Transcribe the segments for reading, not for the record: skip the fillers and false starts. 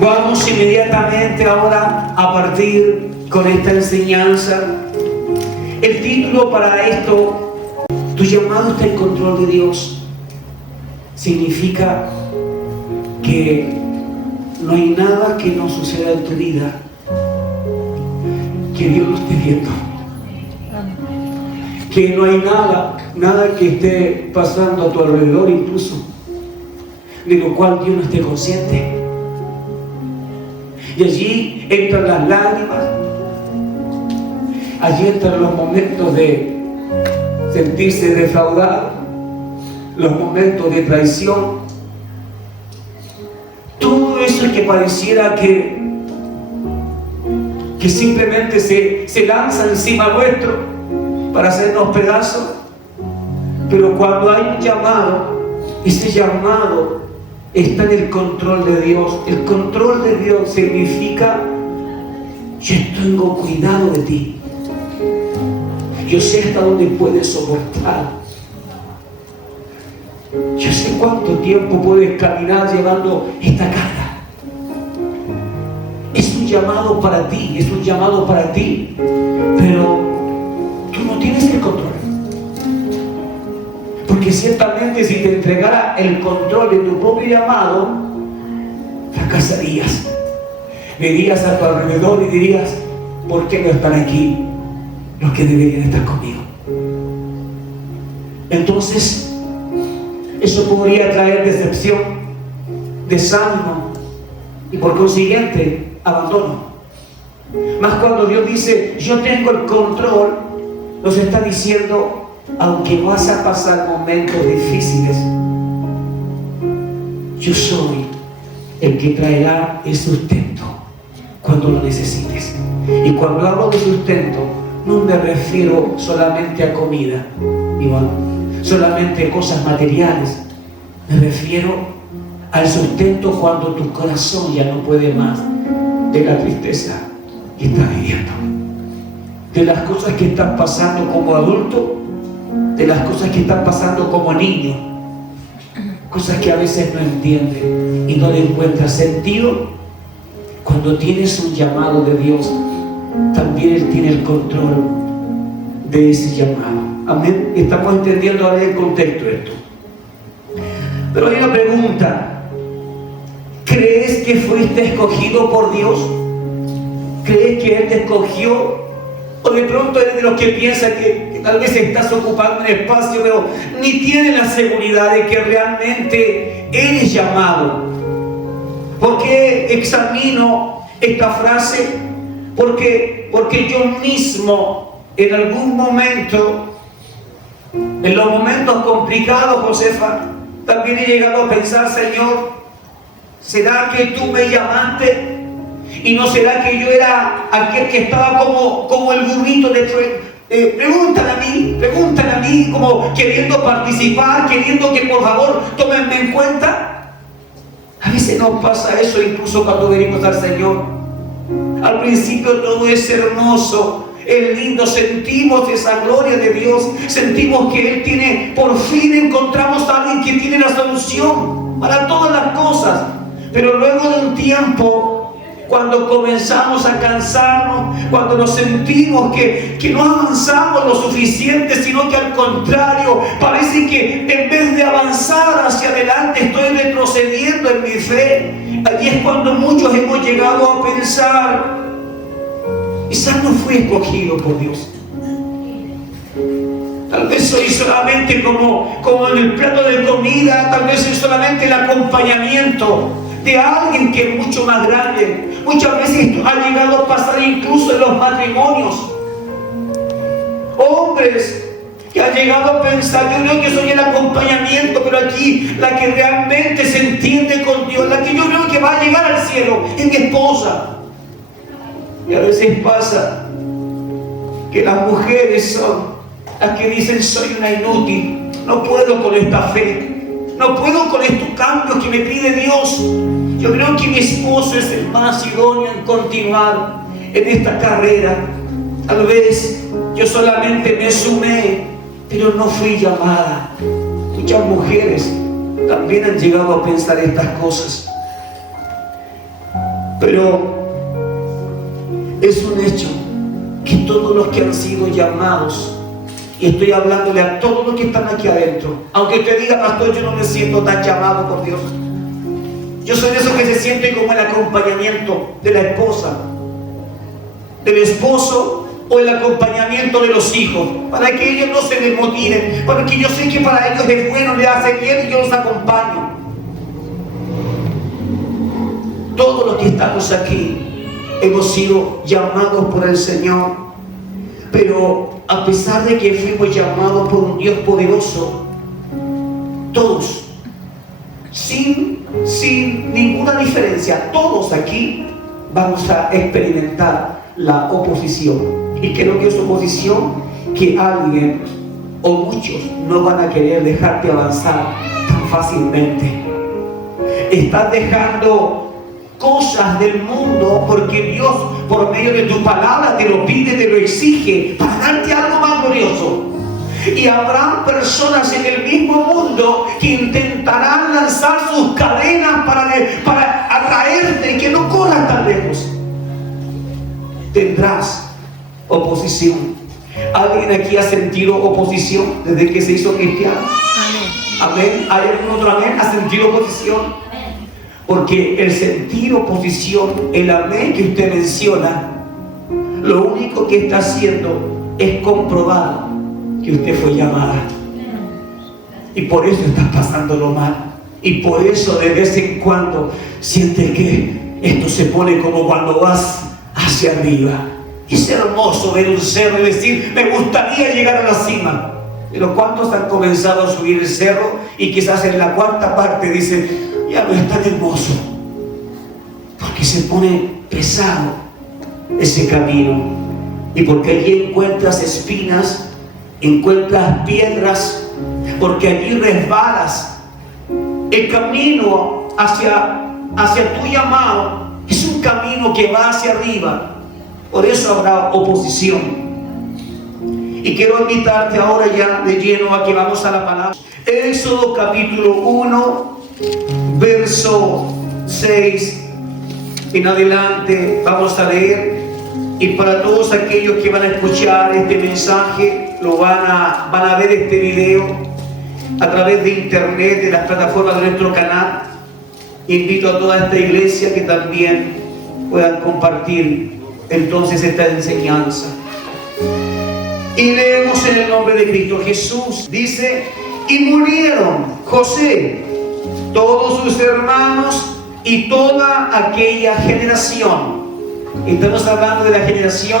Vamos inmediatamente ahora a partir con esta enseñanza. El título para esto, tu llamado está en control de Dios, significa que no hay nada que no suceda en tu vida que Dios no esté viendo, que no hay nada que esté pasando a tu alrededor incluso, de lo cual Dios no esté consciente. Y allí entran las lágrimas, allí entran los momentos de sentirse defraudado, los momentos de traición, todo eso que pareciera que simplemente se lanza encima nuestro para hacernos pedazos. Pero cuando hay un llamado, ese llamado está en el control de Dios. El control de Dios significa: yo tengo cuidado de ti, yo sé hasta dónde puedes soportar, yo sé cuánto tiempo puedes caminar llevando esta carga. Es un llamado para ti, es un llamado para ti, pero tú no tienes el control. Porque ciertamente si te entregara el control de tu propio llamado, fracasarías. Verías a tu alrededor y dirías: ¿por qué no están aquí los que deberían estar conmigo? Entonces, eso podría traer decepción, desánimo y por consiguiente abandono. Más cuando Dios dice: yo tengo el control, nos está diciendo: aunque vas a pasar momentos difíciles, yo soy el que traerá el sustento cuando lo necesites. Y cuando hablo de sustento, no me refiero solamente a comida, igual, solamente a cosas materiales. Me refiero al sustento cuando tu corazón ya no puede más de la tristeza que estás viviendo, de las cosas que están pasando como adulto, de las cosas que están pasando como niño, cosas que a veces no entiendes y no le encuentras sentido. Cuando tienes un llamado de Dios, también Él tiene el control de ese llamado. Amén. Estamos entendiendo ahora el contexto de esto. Pero hay una pregunta: ¿crees que fuiste escogido por Dios? ¿Crees que Él te escogió? O de pronto eres de los que piensan que tal vez estás ocupando un espacio, pero ni tienes la seguridad de que realmente eres llamado. ¿Por qué examino esta frase? Porque yo mismo en algún momento, en los momentos complicados, Josefa, también he llegado a pensar: Señor, ¿será que tú me llamaste? ¿Y no será que yo era aquel que estaba como el burrito de pregúntale a mí, como queriendo participar, queriendo que por favor tómenme en cuenta? A veces nos pasa eso incluso cuando venimos al Señor. Al principio todo es hermoso, es lindo, sentimos esa gloria de Dios, sentimos que Él tiene, por fin encontramos a alguien que tiene la solución para todas las cosas. Pero luego de un tiempo, cuando comenzamos a cansarnos, cuando nos sentimos que no avanzamos lo suficiente, sino que al contrario, parece que en vez de avanzar hacia adelante estoy retrocediendo en mi fe, allí es cuando muchos hemos llegado a pensar: quizás no fui escogido por Dios. Tal vez soy solamente como en el plato de comida, tal vez soy solamente el acompañamiento de alguien que es mucho más grande. Muchas veces ha llegado a pasar incluso en los matrimonios. Hombres que han llegado a pensar: yo creo que soy el acompañamiento, pero aquí la que realmente se entiende con Dios, la que yo creo que va a llegar al cielo, es mi esposa. Y a veces pasa que las mujeres son las que dicen: soy una inútil, no puedo con esta fe, no puedo con estos cambios que me pide Dios. Yo creo que mi esposo es el más idóneo en continuar en esta carrera. Tal vez yo solamente me sumé, pero no fui llamada. Muchas mujeres también han llegado a pensar estas cosas. Pero es un hecho que todos los que han sido llamados, y estoy hablándole a todos los que están aquí adentro, aunque usted diga, pastor, yo no me siento tan llamado por Dios, yo soy de esos que se sienten como el acompañamiento de la esposa, del esposo, o el acompañamiento de los hijos, para que ellos no se desmotiven, porque yo sé que para ellos es bueno, les hace bien y yo los acompaño. Todos los que estamos aquí hemos sido llamados por el Señor, pero a pesar de que fuimos llamados por un Dios poderoso, todos, sin ninguna diferencia, todos aquí vamos a experimentar la oposición. Y creo que es oposición que alguien o muchos no van a querer dejarte avanzar tan fácilmente. Estás dejando cosas del mundo porque Dios, por medio de tu palabra, te lo pide, te lo exige para darte algo más glorioso. Y habrá personas en el mismo mundo que intentarán lanzar sus cadenas para atraerte y que no corras tan lejos. Tendrás oposición. ¿Alguien aquí ha sentido oposición desde que se hizo cristiano? Amén. ¿Hay algún otro amén? ¿Ha sentido oposición? Porque el sentir oposición, el amén que usted menciona, lo único que está haciendo es comprobar que usted fue llamada. Y por eso estás pasándolo mal. Y por eso de vez en cuando sientes que esto se pone como cuando vas hacia arriba. Es hermoso ver un cerro y decir, me gustaría llegar a la cima. Pero ¿cuántos han comenzado a subir el cerro y quizás en la cuarta parte dicen, ya no es tan hermoso? Porque se pone pesado ese camino. Y porque allí encuentras espinas, encuentras piedras, porque allí resbalas. El camino hacia tu llamado es un camino que va hacia arriba. Por eso habrá oposición. Y quiero invitarte ahora ya de lleno a que vamos a la palabra. Éxodo capítulo 1, verso 6 en adelante vamos a leer. Y para todos aquellos que van a escuchar este mensaje, van a ver este video a través de internet, de las plataformas de nuestro canal. Invito a toda esta iglesia que también puedan compartir entonces esta enseñanza. Y leemos en el nombre de Cristo Jesús. Dice, y murieron José, todos sus hermanos y toda aquella generación. Estamos hablando de la generación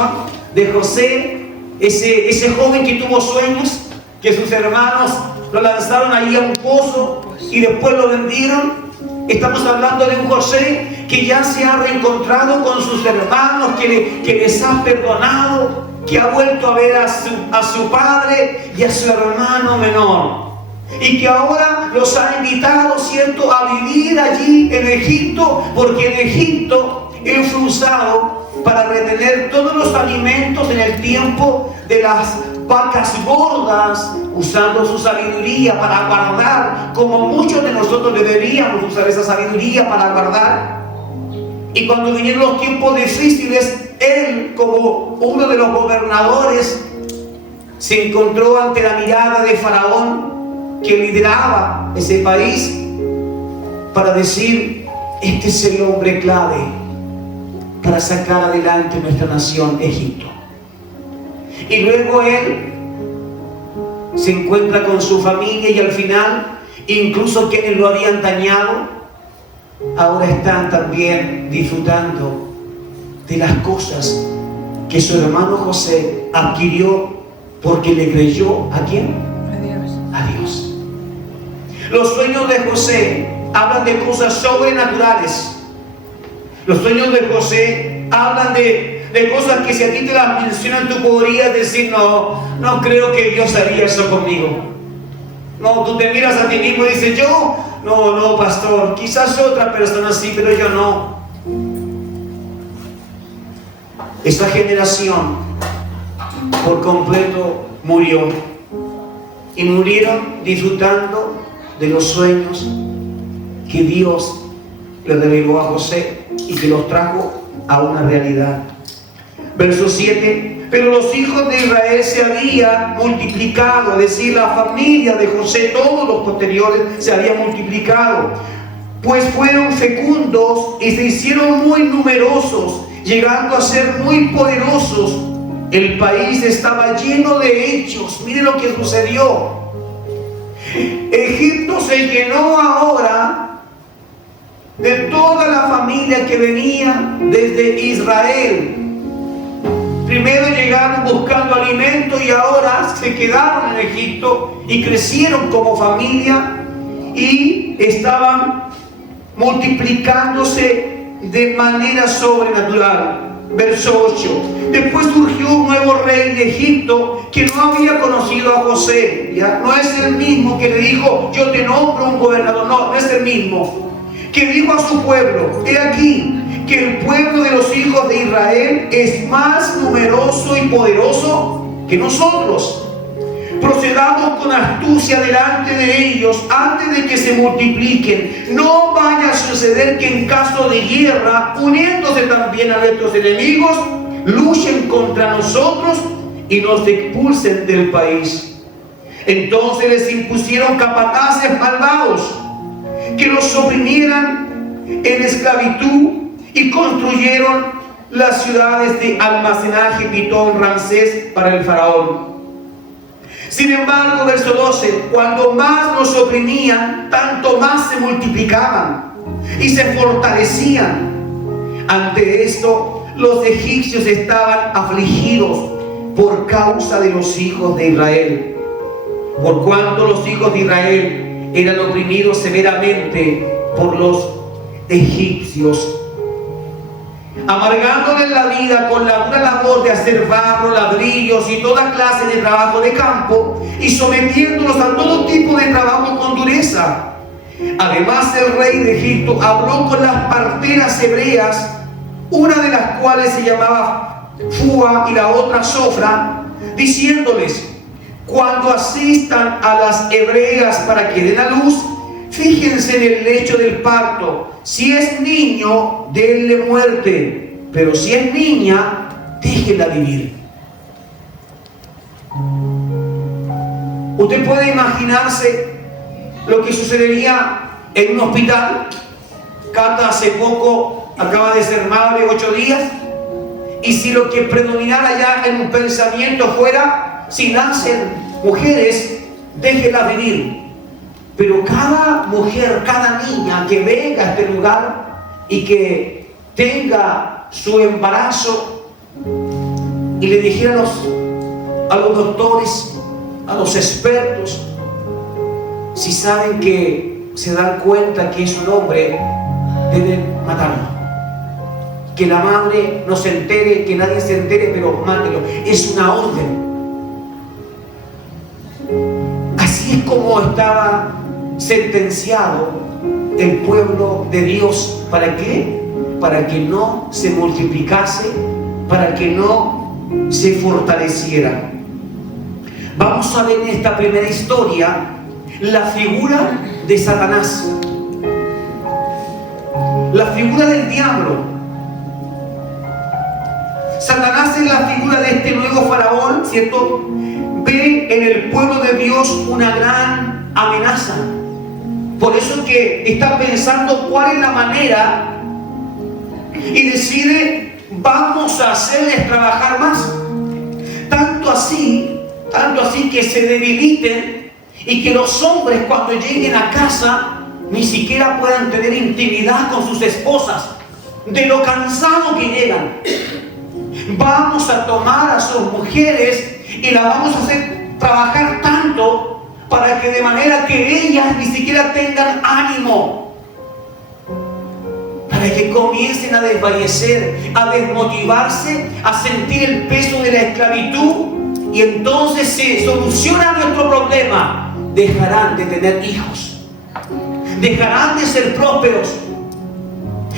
de José, ese joven que tuvo sueños, que sus hermanos lo lanzaron ahí a un pozo y después lo vendieron. Estamos hablando de un José que ya se ha reencontrado con sus hermanos, que les ha perdonado, que ha vuelto a ver a su padre y a su hermano menor, y que ahora los ha invitado, ¿cierto?, a vivir allí en Egipto, porque en Egipto él fue usado para retener todos los alimentos en el tiempo de las vacas gordas, usando su sabiduría para guardar, como muchos de nosotros deberíamos usar esa sabiduría para guardar. Y cuando vinieron los tiempos difíciles, él, como uno de los gobernadores, se encontró ante la mirada de Faraón, que lideraba ese país, para decir, este es el hombre clave para sacar adelante nuestra nación, Egipto. Y luego él se encuentra con su familia y al final, incluso quienes lo habían dañado, ahora están también disfrutando de las cosas que su hermano José adquirió porque le creyó ¿a quién? A Dios. Los sueños de José hablan de cosas sobrenaturales. Los sueños de José hablan de cosas que si a ti te las mencionan tú podrías decir, no creo que Dios haría eso conmigo. No, tú te miras a ti mismo y dices, yo, no, pastor, quizás otra persona sí, pero yo no. Esta generación por completo murió, y murieron disfrutando de los sueños que Dios le reveló a José. y que los trajo a una realidad. Verso 7: pero los hijos de Israel se habían multiplicado, es decir, la familia de José, todos los posteriores se habían multiplicado, pues fueron fecundos y se hicieron muy numerosos, llegando a ser muy poderosos. El país estaba lleno de hechos. Miren lo que sucedió. Egipto se llenó ahora de toda la familia que venía desde Israel. Primero llegaron buscando alimento y ahora se quedaron en Egipto y crecieron como familia y estaban multiplicándose de manera sobrenatural. Verso 8: después surgió un nuevo rey de Egipto que no había conocido a José. ¿Ya? No es el mismo que le dijo: yo te nombro un gobernador. No es el mismo. Que dijo a su pueblo: he aquí que el pueblo de los hijos de Israel es más numeroso y poderoso que nosotros. Procedamos con astucia delante de ellos antes de que se multipliquen. No vaya a suceder que en caso de guerra, uniéndose también a nuestros enemigos, luchen contra nosotros y nos expulsen del país. Entonces les impusieron capataces malvados que los oprimieran en esclavitud y construyeron las ciudades de almacenaje Pitón, Ramsés para el faraón. Sin embargo, verso 12: cuando más nos oprimían, tanto más se multiplicaban y se fortalecían. Ante esto, los egipcios estaban afligidos por causa de los hijos de Israel, por cuanto los hijos de Israel eran oprimidos severamente por los egipcios, amargándoles la vida con la dura labor de hacer barro, ladrillos y toda clase de trabajo de campo, y sometiéndolos a todo tipo de trabajo con dureza. Además, el rey de Egipto habló con las parteras hebreas, una de las cuales se llamaba Fua y la otra Sofra, diciéndoles: cuando asistan a las hebreas para que den a luz, fíjense en el lecho del parto. Si es niño, denle muerte, pero si es niña, déjenla vivir. Usted puede imaginarse lo que sucedería en un hospital. Cata hace poco acaba de ser madre, 8 días, y si lo que predominara ya en un pensamiento fuera: si nacen mujeres, déjenlas vivir. Pero cada mujer, cada niña que venga a este lugar y que tenga su embarazo, y le dijera a los doctores, a los expertos, si saben que se dan cuenta que es un hombre, deben matarlo. Que la madre no se entere, que nadie se entere, pero mátelo. Es una orden. Así es como estaba sentenciado el pueblo de Dios. ¿Para qué? Para que no se multiplicase, para que no se fortaleciera. Vamos a ver en esta primera historia la figura de Satanás, la figura del diablo. Satanás es la figura de este nuevo faraón, ¿cierto? Ve en el pueblo de Dios una gran amenaza. Por eso es que está pensando cuál es la manera y decide: vamos a hacerles trabajar más. Tanto así que se debiliten y que los hombres, cuando lleguen a casa, ni siquiera puedan tener intimidad con sus esposas, de lo cansado que llegan. Vamos a tomar a sus mujeres y las vamos a hacer trabajar tanto para que de manera que ellas ni siquiera tengan ánimo, para que comiencen a desfallecer, a desmotivarse, a sentir el peso de la esclavitud, y entonces se soluciona nuestro problema. Dejarán de tener hijos, dejarán de ser prósperos,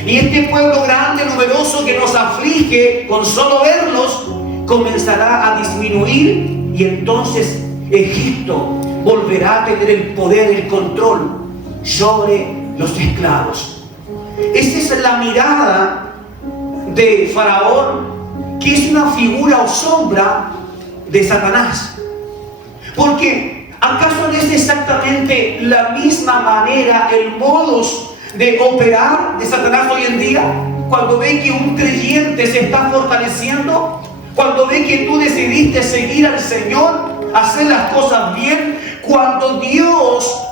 y este pueblo grande, numeroso, que nos aflige con solo verlos, comenzará a disminuir, y entonces Egipto volverá a tener el poder, el control sobre los esclavos. Esa es la mirada de Faraón, que es una figura o sombra de Satanás. Porque ¿acaso no es exactamente la misma manera, el modus de operar de Satanás hoy en día? Cuando ve que un creyente se está fortaleciendo, cuando ve que tú decidiste seguir al Señor, hacer las cosas bien, cuando Dios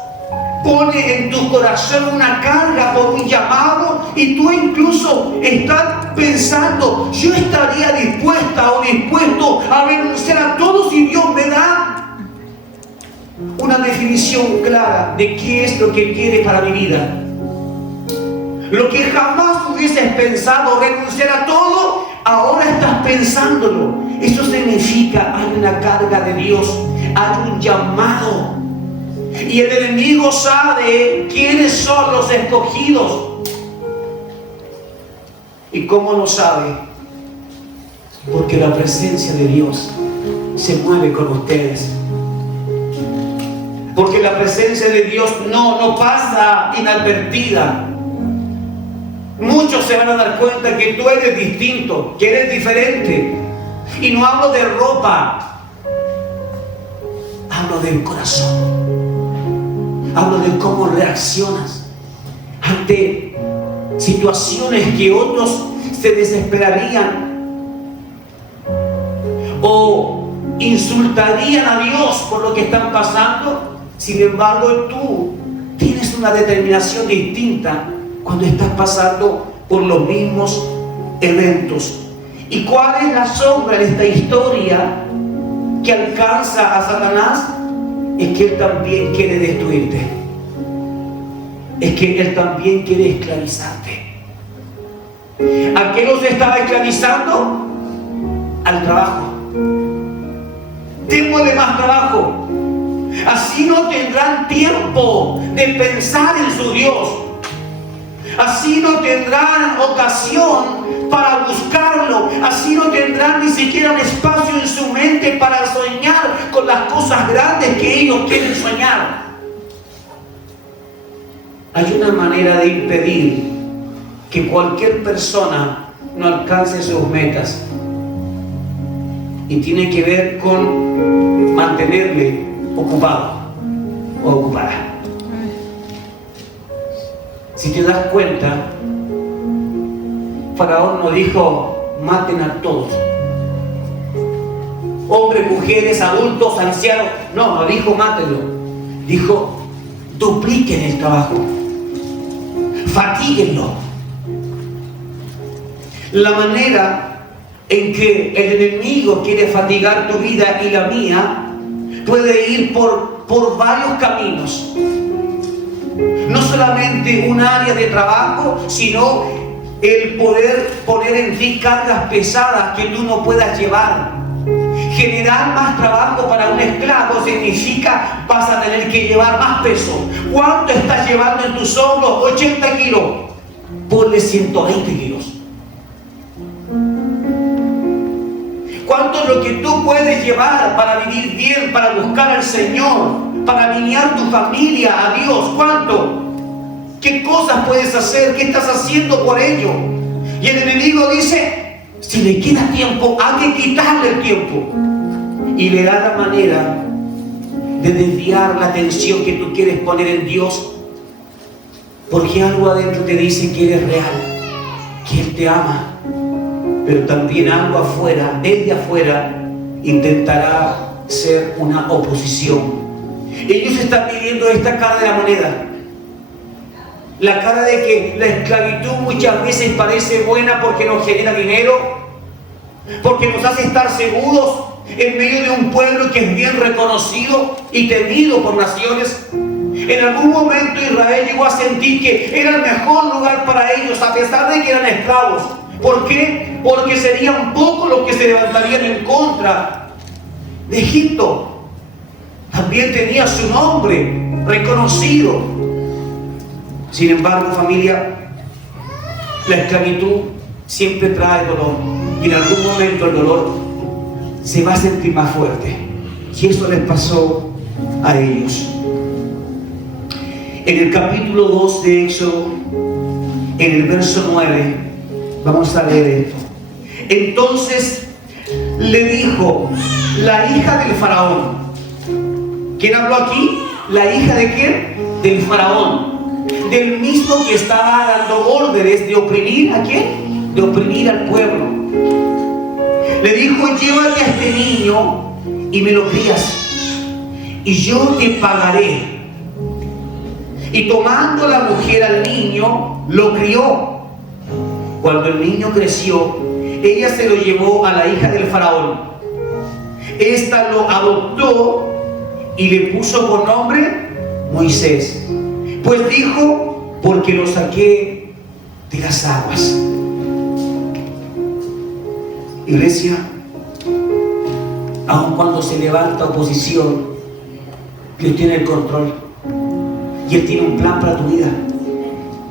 pone en tu corazón una carga por un llamado y tú incluso estás pensando, yo estaría dispuesta o dispuesto a renunciar a todo si Dios me da una definición clara de qué es lo que quiere para mi vida. Lo que jamás hubieses pensado, renunciar a todo, ahora estás pensándolo. Eso significa, hay una carga de Dios, hay un llamado. Y el enemigo sabe quiénes son los escogidos. ¿Y cómo lo sabe? Porque la presencia de Dios se mueve con ustedes. Porque la presencia de Dios no pasa inadvertida. Muchos se van a dar cuenta que tú eres distinto, que eres diferente. Y no hablo de ropa, hablo del corazón. Hablo de cómo reaccionas ante situaciones que otros se desesperarían o insultarían a Dios por lo que están pasando. Sin embargo, tú tienes una determinación distinta cuando estás pasando por los mismos eventos. ¿Y cuál es la sombra de esta historia que alcanza a Satanás? Es que él también quiere destruirte. Es que él también quiere esclavizarte. ¿A qué los estaba esclavizando? Al trabajo. Démosle más trabajo. Así no tendrán tiempo de pensar en su Dios. Así no tendrán ocasión para buscarlo. Así no tendrán ni siquiera un espacio en su mente para soñar con las cosas grandes que ellos quieren soñar. Hay una manera de impedir que cualquier persona no alcance sus metas. Y tiene que ver con mantenerle ocupado o ocupada. Si te das cuenta, Faraón no dijo, maten a todos. Hombres, mujeres, adultos, ancianos. No dijo, mátenlo. Dijo, dupliquen el trabajo. Fatíguenlo. La manera en que el enemigo quiere fatigar tu vida y la mía puede ir por varios caminos. No solamente un área de trabajo, sino el poder poner en ti cargas pesadas que tú no puedas llevar. Generar más trabajo para un esclavo significa vas a tener que llevar más peso. ¿Cuánto estás llevando en tus hombros? 80 kilos. Ponle 120 kilos. ¿Cuánto es lo que tú puedes llevar para vivir bien, para buscar al Señor, para alinear tu familia a Dios? ¿Cuánto? ¿Qué cosas puedes hacer? ¿Qué estás haciendo por ello? Y el enemigo dice, si le queda tiempo, hay que quitarle el tiempo. Y le da la manera de desviar la atención que tú quieres poner en Dios. Porque algo adentro te dice que eres real, que Él te ama. Pero también algo afuera, desde afuera, intentará ser una oposición. Ellos están viviendo esta cara de la moneda. La cara de que la esclavitud muchas veces parece buena porque nos genera dinero, porque nos hace estar seguros en medio de un pueblo que es bien reconocido y temido por naciones. En algún momento Israel llegó a sentir que era el mejor lugar para ellos, a pesar de que eran esclavos. ¿Por qué? Porque serían pocos los que se levantarían en contra de Egipto. También tenía su nombre reconocido. Sin embargo, familia, la esclavitud siempre trae dolor. Y en algún momento el dolor se va a sentir más fuerte. Y eso les pasó a ellos. En el capítulo 2 de Éxodo, En el verso 9, vamos a leer esto. Entonces le dijo la hija del faraón. ¿Quién habló aquí? ¿La hija de quién? Del faraón. Del mismo que estaba dando órdenes de oprimir ¿a quién? De oprimir al pueblo. Le dijo: llévate a este niño y me lo crías, y yo te pagaré. Y tomando la mujer al niño, lo crió. Cuando el niño creció, ella se lo llevó a la hija del faraón. Esta lo adoptó y le puso por nombre Moisés, pues dijo: porque lo saqué de las aguas. Iglesia, aun cuando se levanta oposición, Dios tiene el control y Él tiene un plan para tu vida.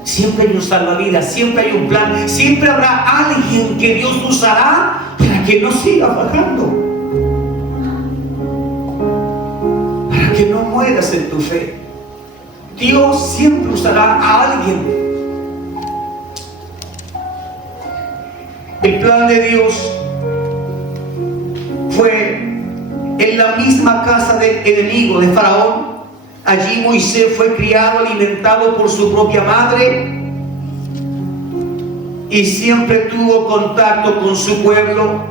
Siempre hay un salvavidas, siempre hay un plan, siempre habrá alguien que Dios usará para que no siga bajando, para que no mueras en tu fe. Dios siempre usará a alguien. El plan de Dios fue en la misma casa del enemigo de Faraón. Allí Moisés fue criado, alimentado por su propia madre, y siempre tuvo contacto con su pueblo,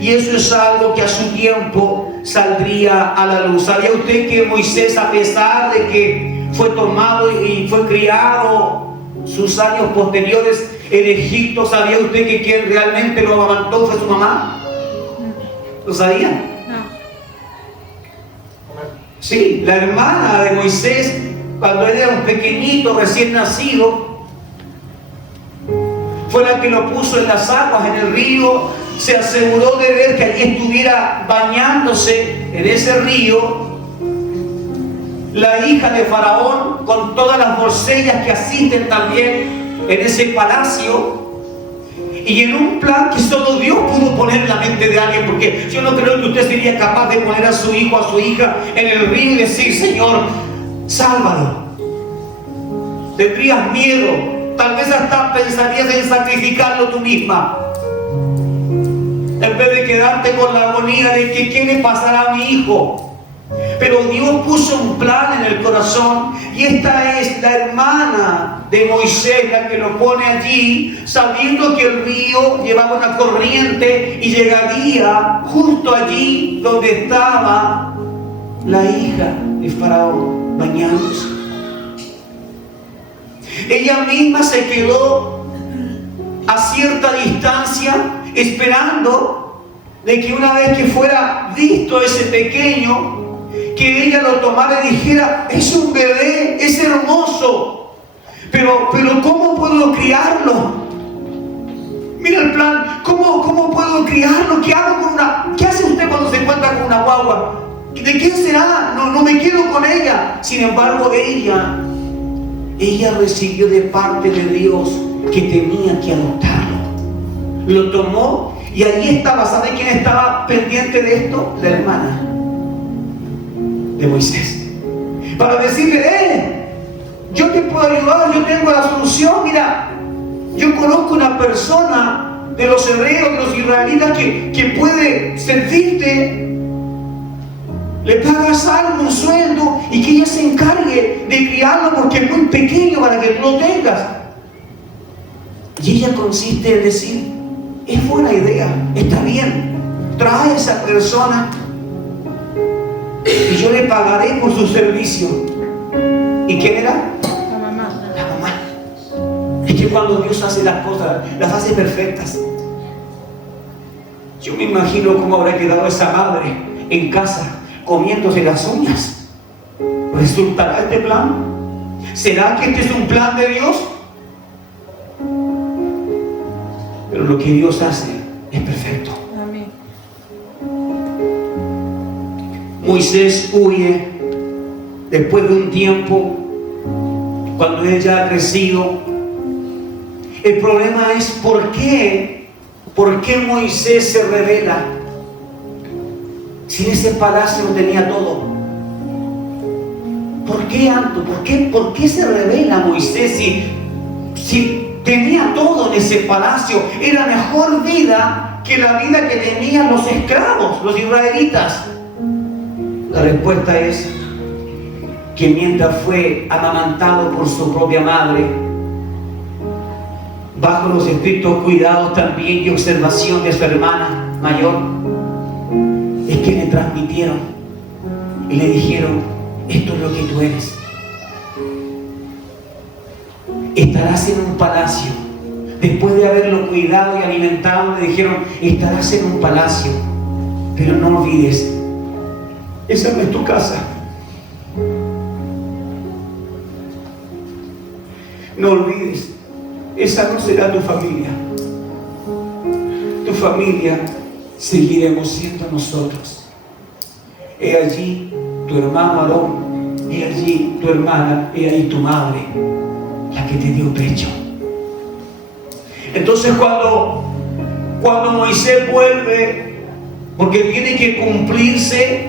y eso es algo que a su tiempo saldría a la luz. ¿Sabía usted que Moisés, a pesar de que fue tomado y fue criado sus años posteriores en Egipto, sabía usted que quien realmente lo amamantó fue su mamá? ¿Lo sabía? Sí, la hermana de Moisés, cuando él era un pequeñito recién nacido, fue la que lo puso en las aguas, en el río. Se aseguró de ver que allí estuviera bañándose en ese río la hija de Faraón, con todas las doncellas que asisten también en ese palacio. Y en un plan que solo Dios pudo poner en la mente de alguien, porque yo no creo que usted sería capaz de poner a su hijo, a su hija en el río y decir: Señor, sálvalo. Tendrías miedo, tal vez hasta pensarías en sacrificarlo tú misma, en vez de quedarte con la agonía de que ¿qué le pasará a mi hijo? Pero Dios puso un plan en el corazón, y esta es la hermana de Moisés la que lo pone allí, sabiendo que el río llevaba una corriente y llegaría justo allí donde estaba la hija de Faraón bañándose. Ella misma se quedó a cierta distancia esperando de que una vez que fuera visto ese pequeño, que ella lo tomara y dijera: es un bebé, es hermoso, pero ¿cómo puedo criarlo? Mira el plan, ¿cómo puedo criarlo? ¿Qué hago con una? ¿Qué hace usted cuando se encuentra con una guagua? ¿De quién será? No me quedo con ella. Sin embargo, ella recibió de parte de Dios que tenía que adoptarlo. Lo tomó y allí estaba. ¿Sabe quién estaba pendiente de esto? La hermana de Moisés, para decirle: yo te puedo ayudar, yo tengo la solución. Mira, yo conozco una persona de los hebreos, de los israelitas, que puede servirte. Le pagas algo, un sueldo, y que ella se encargue de criarlo, porque es muy pequeño para que tú lo tengas. Y ella consiste en decir: es buena idea, está bien, trae a esa persona y yo le pagaré por su servicio. ¿Y quién era? La mamá. La mamá. Es que cuando Dios hace las cosas, las hace perfectas. Yo me imagino cómo habrá quedado esa madre en casa comiéndose las uñas. ¿Resultará este plan? ¿Será que este es un plan de Dios? Pero lo que Dios hace es perfecto. Moisés huye después de un tiempo, cuando él ya ha crecido. El problema es ¿por qué Moisés se rebela? Si en ese palacio tenía todo. ¿Por qué, Anto? ¿Por qué se revela Moisés si tenía todo en ese palacio. Era mejor vida que la vida que tenían los esclavos, los israelitas. La respuesta es que mientras fue amamantado por su propia madre, bajo los estrictos cuidados también y observación de su hermana mayor, es que le transmitieron y le dijeron: esto es lo que tú eres. Estarás en un palacio. Después de haberlo cuidado y alimentado, le dijeron: estarás en un palacio, pero no olvides, esa no es tu casa. No olvides, esa no será tu familia. Tu familia seguiremos siendo nosotros. He allí tu hermano Aarón, he allí tu hermana, he ahí tu madre, la que te dio pecho. Entonces cuando Moisés vuelve, porque tiene que cumplirse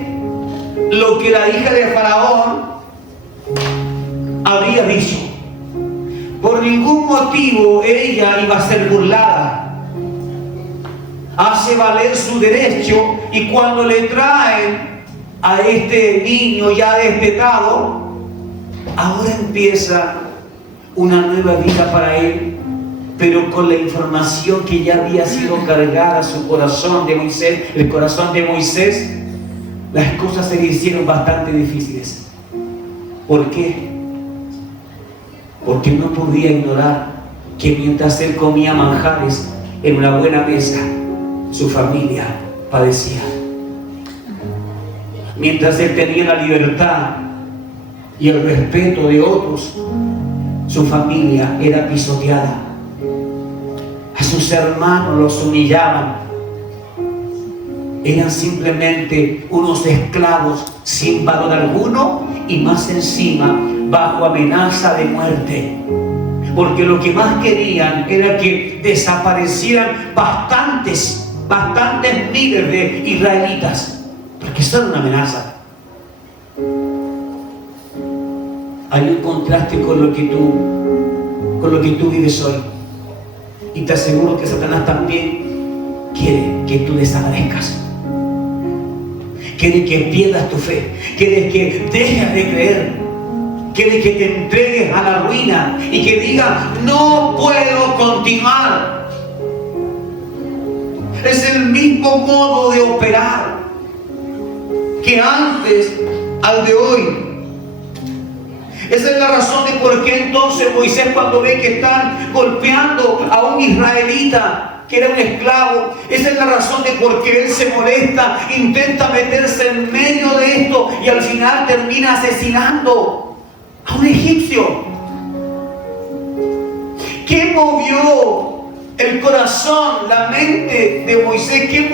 lo que la hija de Faraón había dicho. Por ningún motivo ella iba a ser burlada. Hace valer su derecho, y cuando le traen a este niño ya destetado, ahora empieza una nueva vida para él, pero con la información que ya había sido cargada a su corazón de Moisés, el corazón de Moisés, las cosas se le hicieron bastante difíciles. ¿Por qué? Porque no podía ignorar que mientras él comía manjares en una buena mesa, su familia padecía. Mientras él tenía la libertad y el respeto de otros, su familia era pisoteada. A sus hermanos los humillaban. Eran simplemente unos esclavos sin valor alguno, y más encima bajo amenaza de muerte. Porque lo que más querían era que desaparecieran bastantes miles de israelitas, porque eso era una amenaza. Hay un contraste con lo que tú vives hoy, y te aseguro que Satanás también quiere que tú desaparezcas. Quiere que pierdas tu fe, quiere que dejes de creer, quiere que te entregues a la ruina y que digas: no puedo continuar. Es el mismo modo de operar que antes al de hoy. Esa es la razón de por qué entonces Moisés, cuando ve que están golpeando a un israelita que era un esclavo, esa es la razón de por qué él se molesta, intenta meterse en medio de esto y al final termina asesinando a un egipcio. ¿Qué movió el corazón, la mente de Moisés? ¿Qué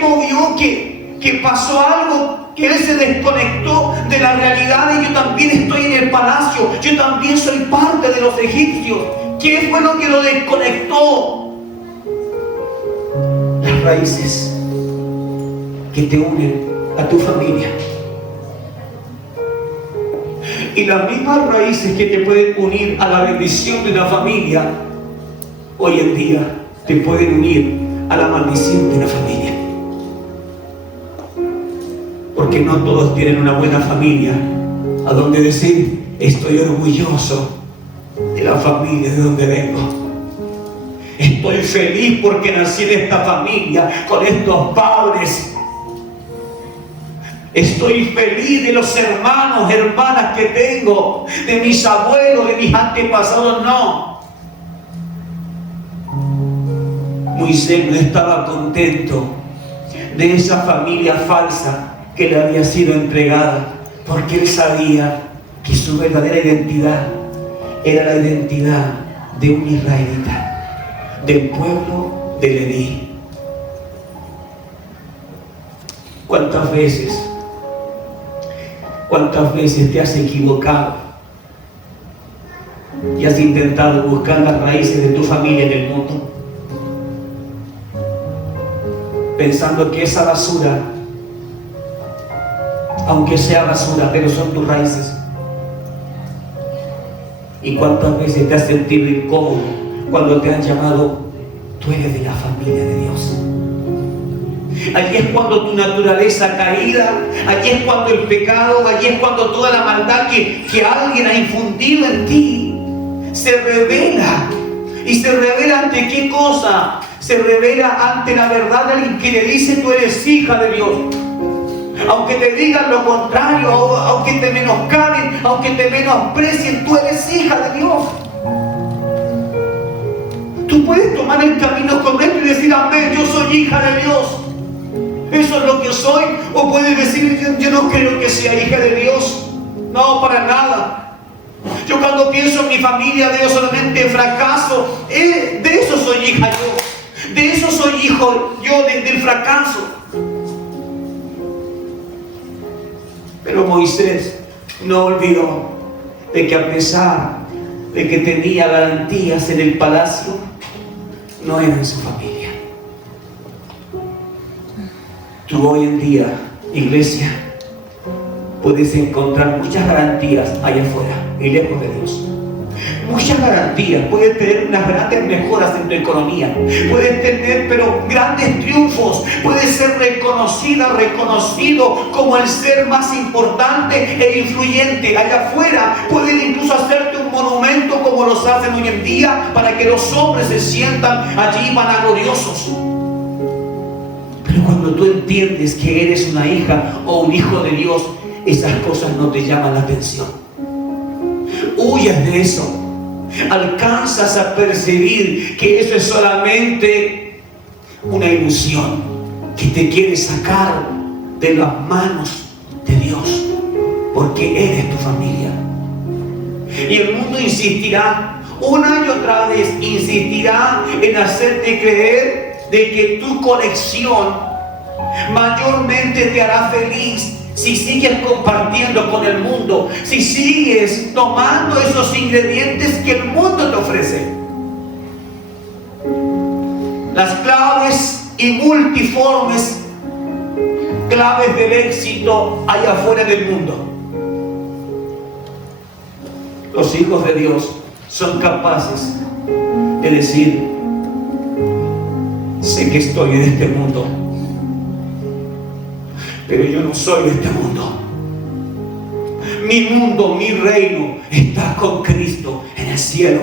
movió que pasó algo? Que él se desconectó de la realidad de: yo también estoy en el palacio, yo también soy parte de los egipcios. ¿Qué fue lo que lo desconectó? Las raíces que te unen a tu familia. Y las mismas raíces que te pueden unir a la bendición de una familia, hoy en día te pueden unir a la maldición de una familia. Porque no todos tienen una buena familia a donde decir: estoy orgulloso de la familia de donde vengo. Estoy feliz porque nací en esta familia, con estos padres. Estoy feliz de los hermanos, hermanas que tengo, de mis abuelos, de mis antepasados. No. Moisés no estaba contento de esa familia falsa que le había sido entregada, porque él sabía que su verdadera identidad era la identidad de un israelita, del pueblo de Leví. ¿Cuántas veces te has equivocado y has intentado buscar las raíces de tu familia en el mundo, pensando que esa basura, aunque sea basura, pero son tus raíces? ¿Y cuántas veces te has sentido incómodo cuando te han llamado, tú eres de la familia de Dios. Allí es cuando tu naturaleza caída, allí es cuando el pecado, allí es cuando toda la maldad que alguien ha infundido en ti se revela. ¿Y se revela ante qué cosa? Se revela ante la verdad de alguien que le dice: tú eres hija de Dios. Aunque te digan lo contrario, aunque te menoscaben, aunque te menosprecien, tú eres hija de Dios. Tú puedes tomar el camino correcto y decir: amén, yo soy hija de Dios. Eso es lo que soy. O puedes decir: yo no creo que sea hija de Dios. No, para nada. Yo cuando pienso en mi familia veo solamente fracaso. De eso soy hija yo. De eso soy hijo yo, del fracaso. Pero Moisés no olvidó de que a pesar de que tenía garantías en el palacio, no era en su familia. Tú hoy en día, iglesia, puedes encontrar muchas garantías allá afuera y lejos de Dios. Muchas garantías, puedes tener unas grandes mejoras en tu economía, puedes tener pero grandes triunfos, puedes ser reconocido como el ser más importante e influyente allá afuera. Pueden incluso hacerte un monumento como los hacen hoy en día para que los hombres se sientan allí vanagloriosos. Pero cuando tú entiendes que eres una hija o un hijo de Dios, esas cosas no te llaman la atención. Huyas de eso. Alcanzas a percibir que eso es solamente una ilusión que te quiere sacar de las manos de Dios, porque eres tu familia. Y el mundo insistirá una y otra vez, insistirá en hacerte creer de que tu conexión mayormente te hará feliz si sigues compartiendo con el mundo, si sigues tomando esos ingredientes que el mundo te ofrece. Las claves y multiformes claves del éxito allá afuera del mundo. Los hijos de Dios son capaces de decir: sé que estoy en este mundo, pero yo no soy de este mundo. Mi mundo, mi reino está con Cristo en el cielo.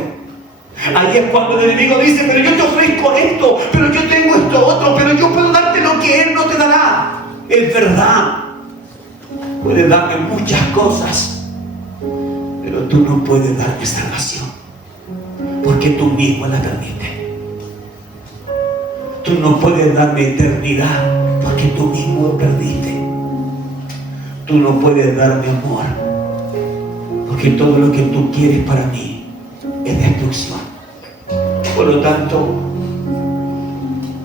Ahí es cuando el enemigo dice: pero yo te ofrezco esto, pero yo tengo esto otro, pero yo puedo darte lo que Él no te dará. Es verdad, puedes darme muchas cosas, pero tú no puedes darme salvación, porque tú mismo la perdiste. Tú no puedes darme eternidad, porque tú mismo lo perdiste. Tú no puedes darme amor, porque todo lo que tú quieres para mí es destrucción. Por lo tanto,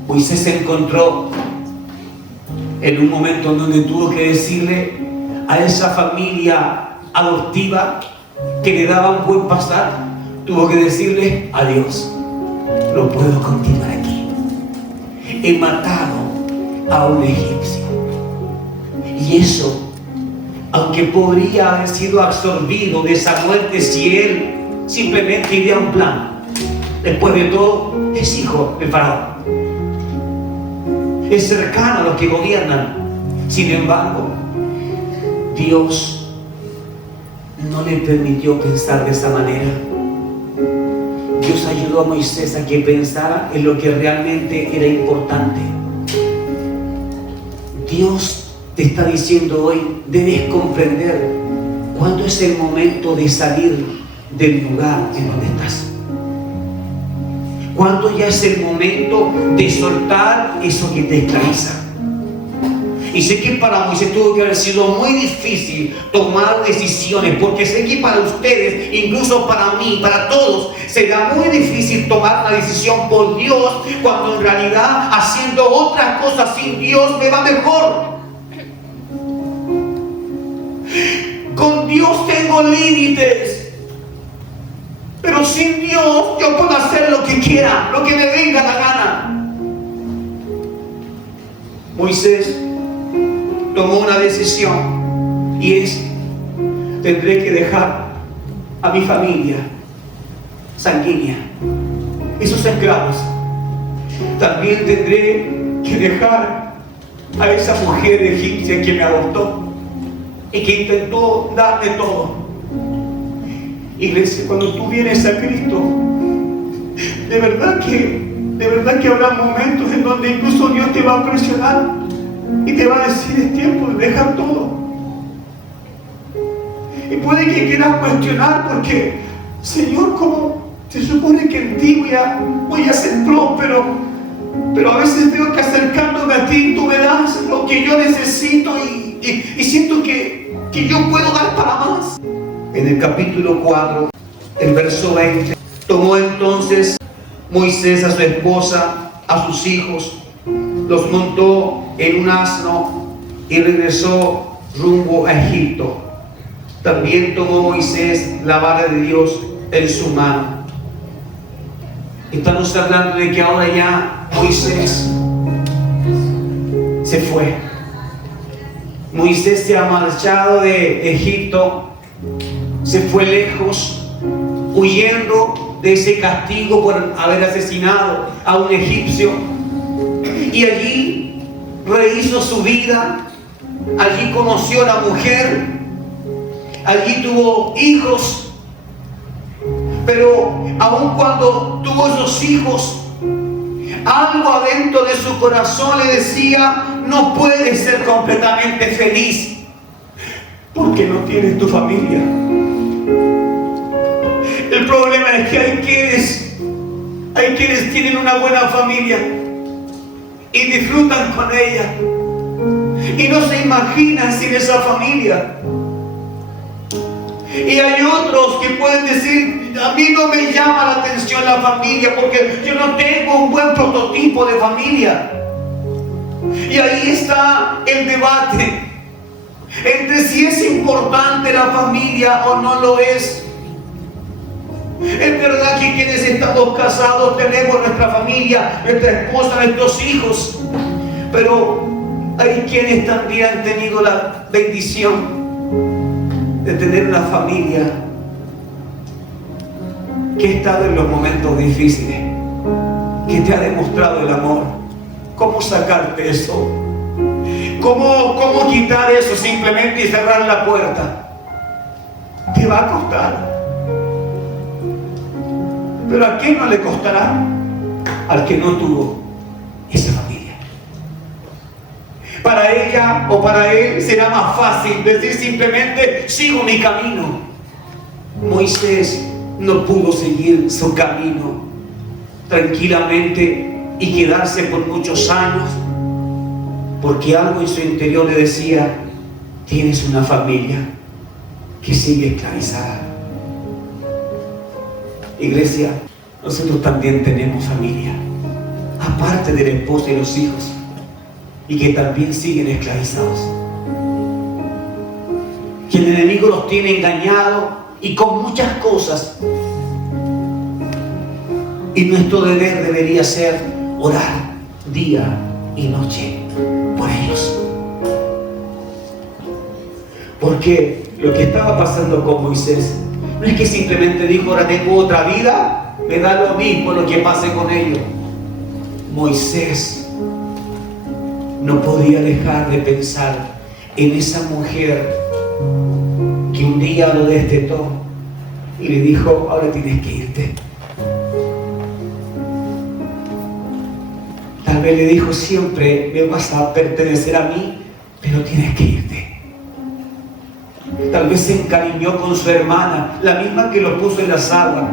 Moisés se encontró en un momento donde tuvo que decirle a esa familia adoptiva que le daba un buen pasar, tuvo que decirle: adiós, no puedo continuar aquí. He matado a un egipcio. Y eso, aunque podría haber sido absorbido de esa muerte si él simplemente idea un plan, después de todo es hijo del faraón, es cercano a los que gobiernan. Sin embargo, Dios no le permitió pensar de esa manera. Dios ayudó a Moisés a que pensara en lo que realmente era importante. Dios te está diciendo hoy: debes comprender cuándo es el momento de salir del lugar en donde estás. Cuándo ya es el momento de soltar eso que te esclaviza. Y sé que para Moisés tuvo que haber sido muy difícil tomar decisiones, porque sé que para ustedes, incluso para mí, para todos, será muy difícil tomar una decisión por Dios, cuando en realidad haciendo otras cosas sin Dios me va mejor. Con Dios tengo límites, pero sin Dios yo puedo hacer lo que quiera, lo que me venga la gana. Moisés tomó una decisión, y es: tendré que dejar a mi familia sanguínea, esos esclavos. También tendré que dejar a esa mujer egipcia que me adoptó y que intentó darme todo. Iglesia, cuando tú vienes a Cristo, de verdad que habrá momentos en donde incluso Dios te va a presionar y te va a decir: es tiempo de dejar todo. Y puede que quieras cuestionar porque: Señor, ¿cómo se supone que en ti voy a ser próspero? Pero a veces veo que acercándome a ti tú me das lo que yo necesito y siento que yo puedo dar para más. En el capítulo 4, el verso 20, tomó entonces Moisés a su esposa, a sus hijos, los montó en un asno y regresó rumbo a Egipto. También tomó Moisés la vara de Dios en su mano. Estamos hablando de que ahora ya Moisés se fue. Moisés se ha marchado de Egipto, se fue lejos, huyendo de ese castigo por haber asesinado a un egipcio. Y allí rehizo su vida, allí conoció a la mujer, allí tuvo hijos. Pero aun cuando tuvo esos hijos, algo adentro de su corazón le decía: no puedes ser completamente feliz porque no tienes tu familia. El problema es que hay quienes tienen una buena familia y disfrutan con ella y no se imaginan sin esa familia. Y hay otros que pueden decir: a mí no me llama la atención la familia porque yo no tengo un buen prototipo de familia. Y ahí está el debate entre si es importante la familia o no lo es. Es verdad que quienes estamos casados tenemos nuestra familia, nuestra esposa, nuestros hijos, pero hay quienes también han tenido la bendición de tener una familia que ha estado en los momentos difíciles, que te ha demostrado el amor. ¿Cómo sacarte eso? ¿Cómo quitar eso simplemente y cerrar la puerta? Te va a costar. Pero ¿a quién no le costará? Al que no tuvo esa familia. Para ella o para él será más fácil decir simplemente: sigo mi camino. Moisés no pudo seguir su camino tranquilamente y quedarse por muchos años, porque algo en su interior le decía: tienes una familia que sigue esclavizada. Iglesia, nosotros también tenemos familia, aparte de la esposa y los hijos, y que también siguen esclavizados, que el enemigo los tiene engañados y con muchas cosas. Y nuestro deber debería ser orar día y noche por ellos, porque lo que estaba pasando con Moisés no es que simplemente dijo: ahora tengo otra vida, me da lo mismo lo que pase con ellos. Moisés no podía dejar de pensar en esa mujer que un día lo destetó y le dijo: ahora tienes que irte. Tal vez le dijo: siempre me vas a pertenecer a mí, pero tienes que irte. Tal vez se encariñó con su hermana, la misma que lo puso en las aguas,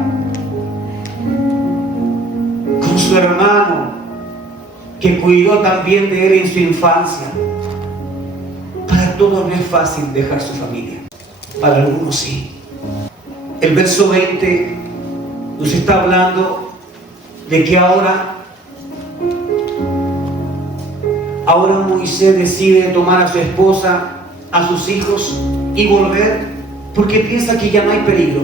con su hermano que cuidó también de él en su infancia. Para todos no es fácil dejar su familia, para algunos sí. El verso 20 nos está hablando de que ahora Moisés decide tomar a su esposa, a sus hijos y volver, porque piensa que ya no hay peligro.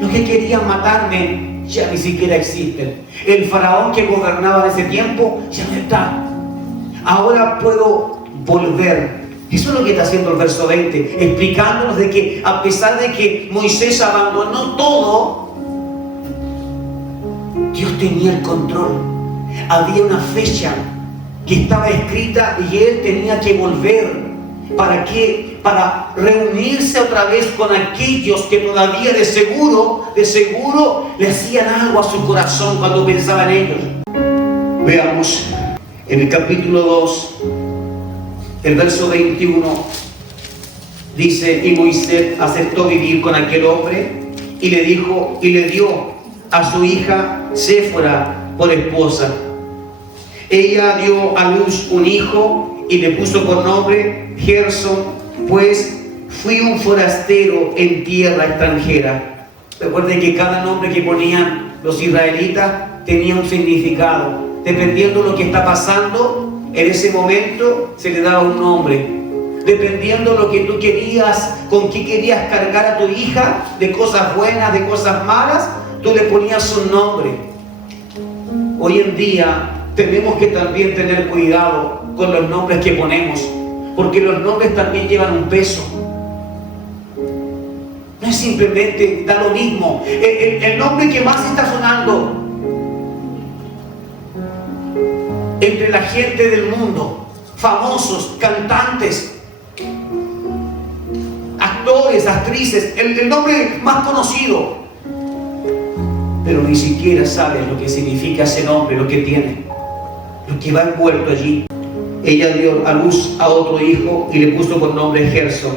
Los que querían matarme ya ni siquiera existen. El faraón que gobernaba en ese tiempo ya no está. Ahora puedo volver. Eso es lo que está haciendo el verso 20, explicándonos de que a pesar de que Moisés abandonó todo, Dios tenía el control. Había una fecha que estaba escrita y Él tenía que volver. ¿Para qué? Para reunirse otra vez con aquellos que todavía de seguro le hacían algo a su corazón cuando pensaba en ellos. Veamos en el capítulo 2, el verso 21, dice: y Moisés aceptó vivir con aquel hombre y le dio a su hija Séfora por esposa. Ella dio a luz un hijo y le puso por nombre Gersón, pues fui un forastero en tierra extranjera. Recuerden que cada nombre que ponían los israelitas tenía un significado. Dependiendo de lo que está pasando en ese momento, se le daba un nombre. Dependiendo de lo que tú querías, con qué querías cargar a tu hija, de cosas buenas, de cosas malas, tú le ponías un nombre. Hoy en día tenemos que también tener cuidado con los nombres que ponemos, porque los nombres también llevan un peso. No es simplemente, da lo mismo. El nombre que más está sonando entre la gente del mundo, famosos, cantantes, actores, actrices, el nombre más conocido, pero ni siquiera sabes lo que significa ese nombre, lo que tiene, lo que va envuelto allí. Ella dio a luz a otro hijo y le puso por nombre Gersón,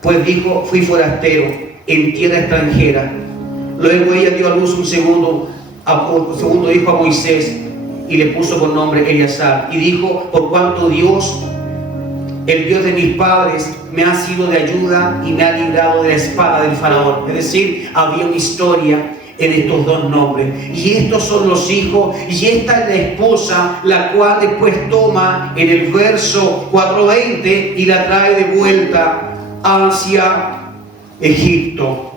pues dijo: fui forastero en tierra extranjera. Luego ella dio a luz un segundo hijo a Moisés y le puso por nombre Eleazar, y dijo: por cuanto Dios, el Dios de mis padres, me ha sido de ayuda y me ha librado de la espada del faraón. Es decir, había una historia en estos dos nombres, y estos son los hijos, y esta es la esposa, la cual después toma en el verso 4:20 y la trae de vuelta hacia Egipto.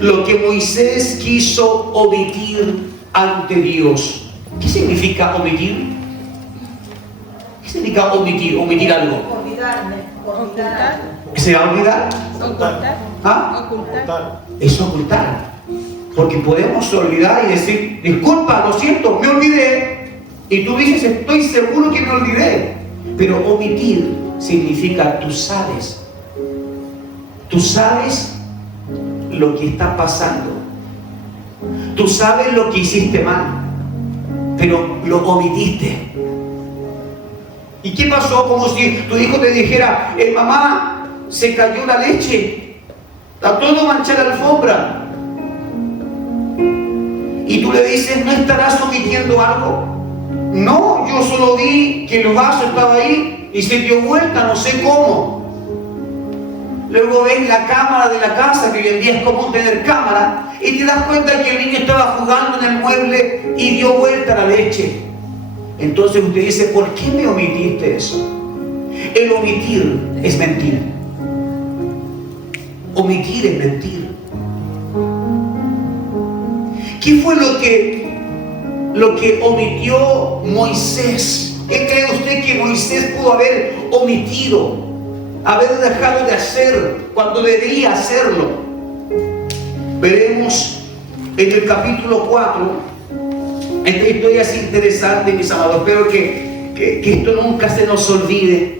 Lo que Moisés quiso omitir ante Dios. ¿Qué significa omitir? ¿Qué significa omitir? Omitir algo. Ocultar. ¿Se va a olvidar? Ocultar. ¿Ah? Ocultar. Es ocultar. Porque podemos olvidar y decir: disculpa, lo siento, me olvidé. Y tú dices: estoy seguro que me olvidé. Pero omitir significa tú sabes. Tú sabes lo que está pasando. Tú sabes lo que hiciste mal, pero lo omitiste. ¿Y qué pasó? Como si tu hijo te dijera: mamá, se cayó la leche, está todo manchada la alfombra. Y tú le dices: ¿no estarás omitiendo algo? No, yo solo vi que el vaso estaba ahí y se dio vuelta, no sé cómo. Luego ves la cámara de la casa, que hoy en día es común tener cámara, y te das cuenta que el niño estaba jugando en el mueble y dio vuelta la leche. Entonces usted dice: ¿por qué me omitiste eso? El omitir es mentir. Omitir es mentir. ¿Qué fue lo que omitió Moisés? ¿Qué cree usted que Moisés pudo haber omitido? Haber dejado de hacer cuando debía hacerlo. Veremos en el capítulo 4. Esta historia es interesante, mis amados. Espero que esto nunca se nos olvide.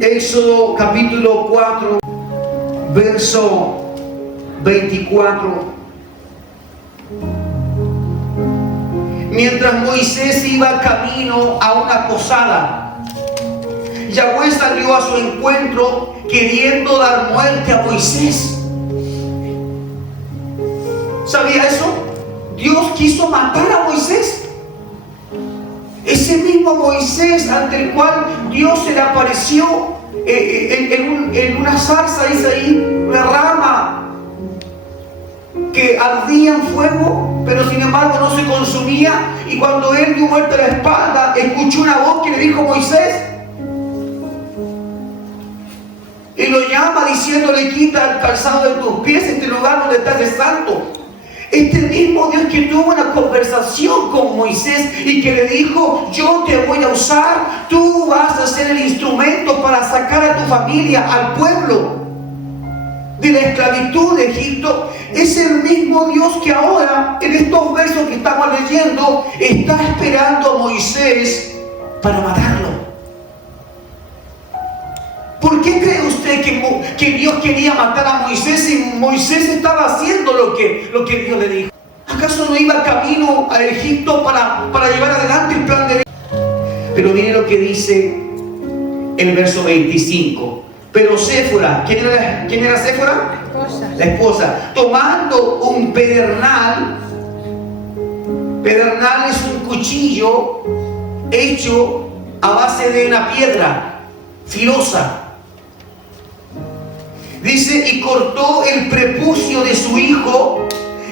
Éxodo capítulo 4, verso 24. Mientras Moisés iba camino a una posada, Yahweh salió a su encuentro queriendo dar muerte a Moisés. ¿Sabía eso? Dios quiso matar a Moisés. Ese mismo Moisés ante el cual Dios se le apareció en una zarza, dice ahí, una rama que ardía en fuego, pero sin embargo no se consumía. Y cuando él dio vuelta la espalda, escuchó una voz que le dijo: Moisés. Y lo llama diciéndole: quita el calzado de tus pies, este lugar donde estás es santo. Este mismo Dios que tuvo una conversación con Moisés y que le dijo: yo te voy a usar, tú vas a ser el instrumento para sacar a tu familia, al pueblo de la esclavitud de Egipto, es el mismo Dios que ahora, en estos versos que estamos leyendo, está esperando a Moisés para matarlo. ¿Por qué cree usted que Dios quería matar a Moisés si Moisés estaba haciendo lo que Dios le dijo? ¿Acaso no iba camino a Egipto para llevar adelante el plan de Dios? Pero mire lo que dice el verso 25. Pero Séfora, ¿quién era Séfora? La esposa. Tomando un pedernal es un cuchillo hecho a base de una piedra filosa. Dice, y cortó el prepucio de su hijo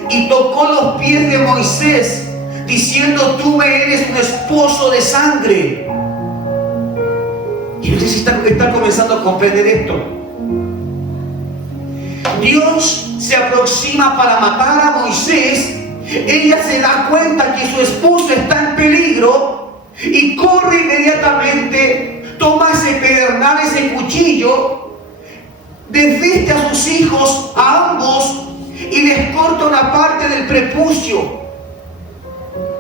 y tocó los pies de Moisés, diciendo, tú me eres un esposo de sangre. Y no sé si están comenzando a comprender esto. Dios se aproxima para matar a Moisés. Ella se da cuenta que su esposo está en peligro y corre inmediatamente, toma ese pedernal, ese cuchillo, desviste a sus hijos, a ambos, y les corta una parte del prepucio,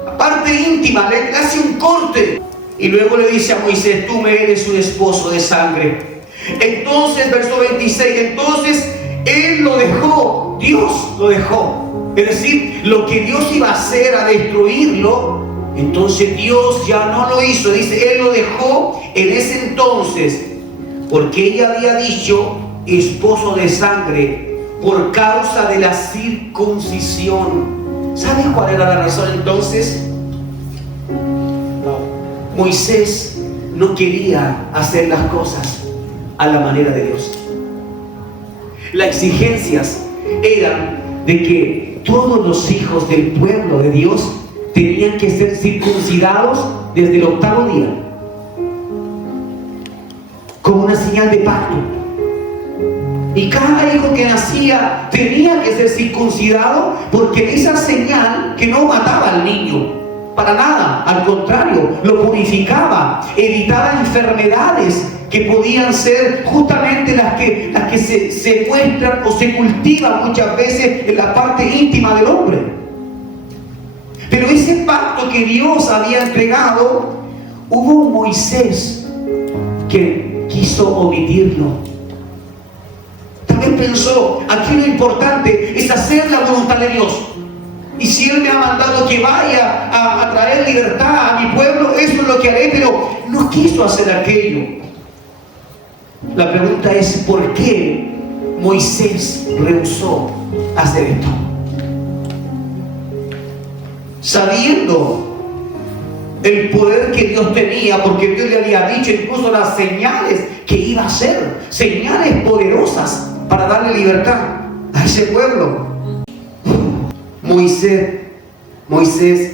la parte íntima, le hace un corte. Y luego le dice a Moisés, tú me eres un esposo de sangre. Entonces, verso 26, entonces él lo dejó, Dios lo dejó. Es decir, lo que Dios iba a hacer, a destruirlo, entonces Dios ya no lo hizo. Dice, él lo dejó en ese entonces, porque ella había dicho, esposo de sangre, por causa de la circuncisión. ¿Sabes cuál era la razón entonces? Moisés no quería hacer las cosas a la manera de Dios. Las exigencias eran de que todos los hijos del pueblo de Dios tenían que ser circuncidados desde el 8º día, como una señal de pacto. Y cada hijo que nacía tenía que ser circuncidado, porque esa señal que no mataba al niño, para nada, al contrario, lo purificaba, evitaba enfermedades que podían ser justamente las que se muestran o se cultivan muchas veces en la parte íntima del hombre. Pero ese pacto que Dios había entregado, hubo un Moisés que quiso omitirlo. También pensó, aquí lo importante es hacer la voluntad de Dios. Y si Él me ha mandado que vaya a traer libertad a mi pueblo, eso es lo que haré, pero no quiso hacer aquello. La pregunta es, ¿por qué Moisés rehusó hacer esto? Sabiendo el poder que Dios tenía, porque Dios le había dicho incluso las señales que iba a hacer, señales poderosas para darle libertad a ese pueblo. Moisés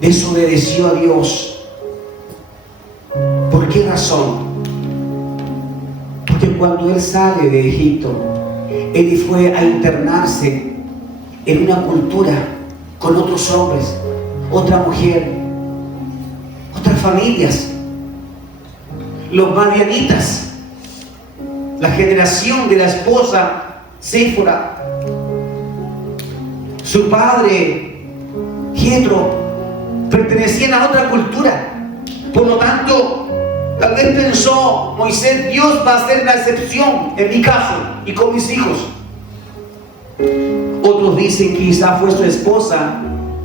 desobedeció a Dios. ¿Por qué razón? Porque cuando él sale de Egipto, él fue a internarse en una cultura con otros hombres, otra mujer, otras familias, los madianitas, la generación de la esposa Séfora. Su padre, Jetro, pertenecían a otra cultura. Por lo tanto, tal vez pensó Moisés, Dios va a hacer una excepción en mi caso y con mis hijos. Otros dicen que quizá fue su esposa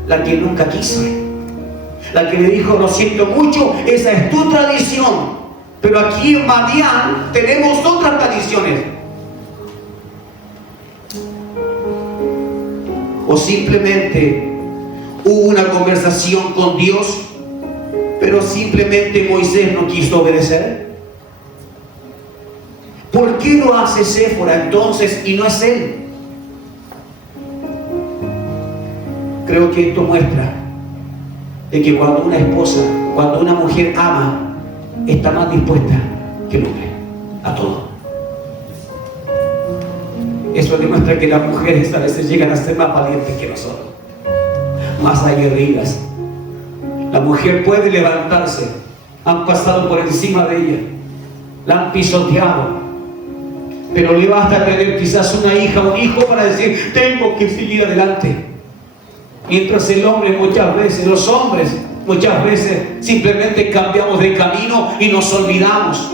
la que nunca quiso, la que le dijo, lo siento mucho, esa es tu tradición, pero aquí en Madián tenemos otras tradiciones. O simplemente hubo una conversación con Dios, pero simplemente Moisés no quiso obedecer. ¿Por qué lo hace Séfora entonces y no es él? Creo que esto muestra de que cuando una esposa, cuando una mujer ama, está más dispuesta que el hombre a todo. Eso demuestra que las mujeres a veces llegan a ser más valientes que nosotros, más aguerridas. La mujer puede levantarse, han pasado por encima de ella, la han pisoteado, pero le basta tener quizás una hija o un hijo para decir, tengo que seguir adelante. Mientras el hombre muchas veces, los hombres muchas veces simplemente cambiamos de camino y nos olvidamos.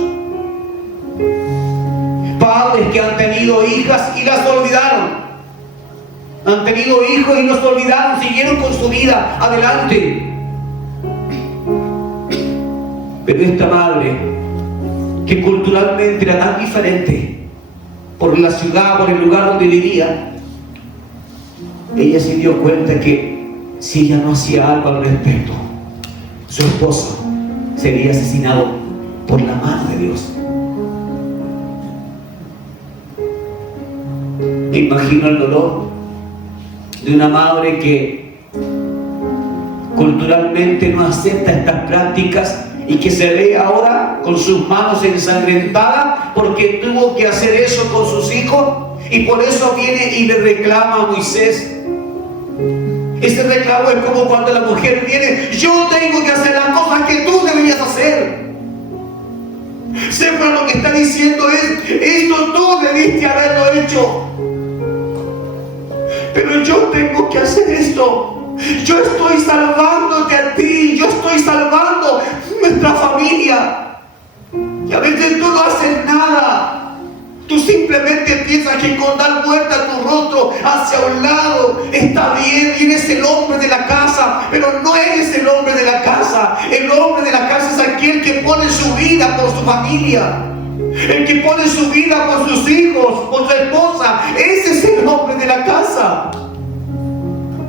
Padres que han tenido hijas y las olvidaron. Han tenido hijos y los olvidaron, siguieron con su vida adelante. Pero esta madre, que culturalmente era tan diferente, por la ciudad, por el lugar donde vivía, ella se dio cuenta que si ella no hacía algo al respecto, su esposo sería asesinado por la mano de Dios. Me imagino el dolor de una madre que culturalmente no acepta estas prácticas y que se ve ahora con sus manos ensangrentadas porque tuvo que hacer eso con sus hijos, y por eso viene y le reclama a Moisés. Ese reclamo es como cuando la mujer viene, yo tengo que hacer las cosas que tú deberías hacer. Siempre lo que está diciendo es, esto tú debiste haberlo hecho, pero yo tengo que hacer esto. Yo estoy salvándote a ti, yo estoy salvando nuestra familia, y a veces tú no haces nada. Tú simplemente piensas que con dar vuelta tu rostro hacia un lado está bien, y eres el hombre de la casa, pero no eres el hombre de la casa. El hombre de la casa es aquel que pone su vida por su familia, el que pone su vida por sus hijos, por su esposa. Ese es el hombre de la casa.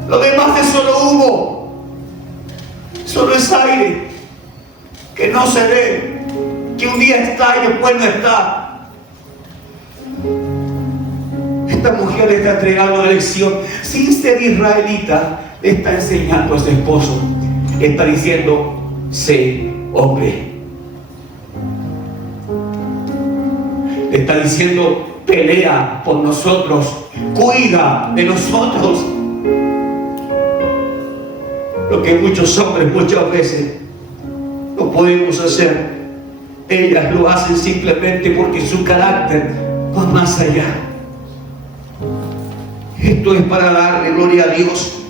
Lo demás es solo humo, solo es aire que no se ve, que un día está y después no está. Esta mujer le está entregando una lección. Sin ser israelita, le está enseñando a su esposo. Le está diciendo, sé hombre. Le está diciendo, pelea por nosotros, cuida de nosotros. Lo que muchos hombres muchas veces no podemos hacer, ellas lo hacen simplemente porque su carácter va más allá. Esto es para darle gloria a Dios,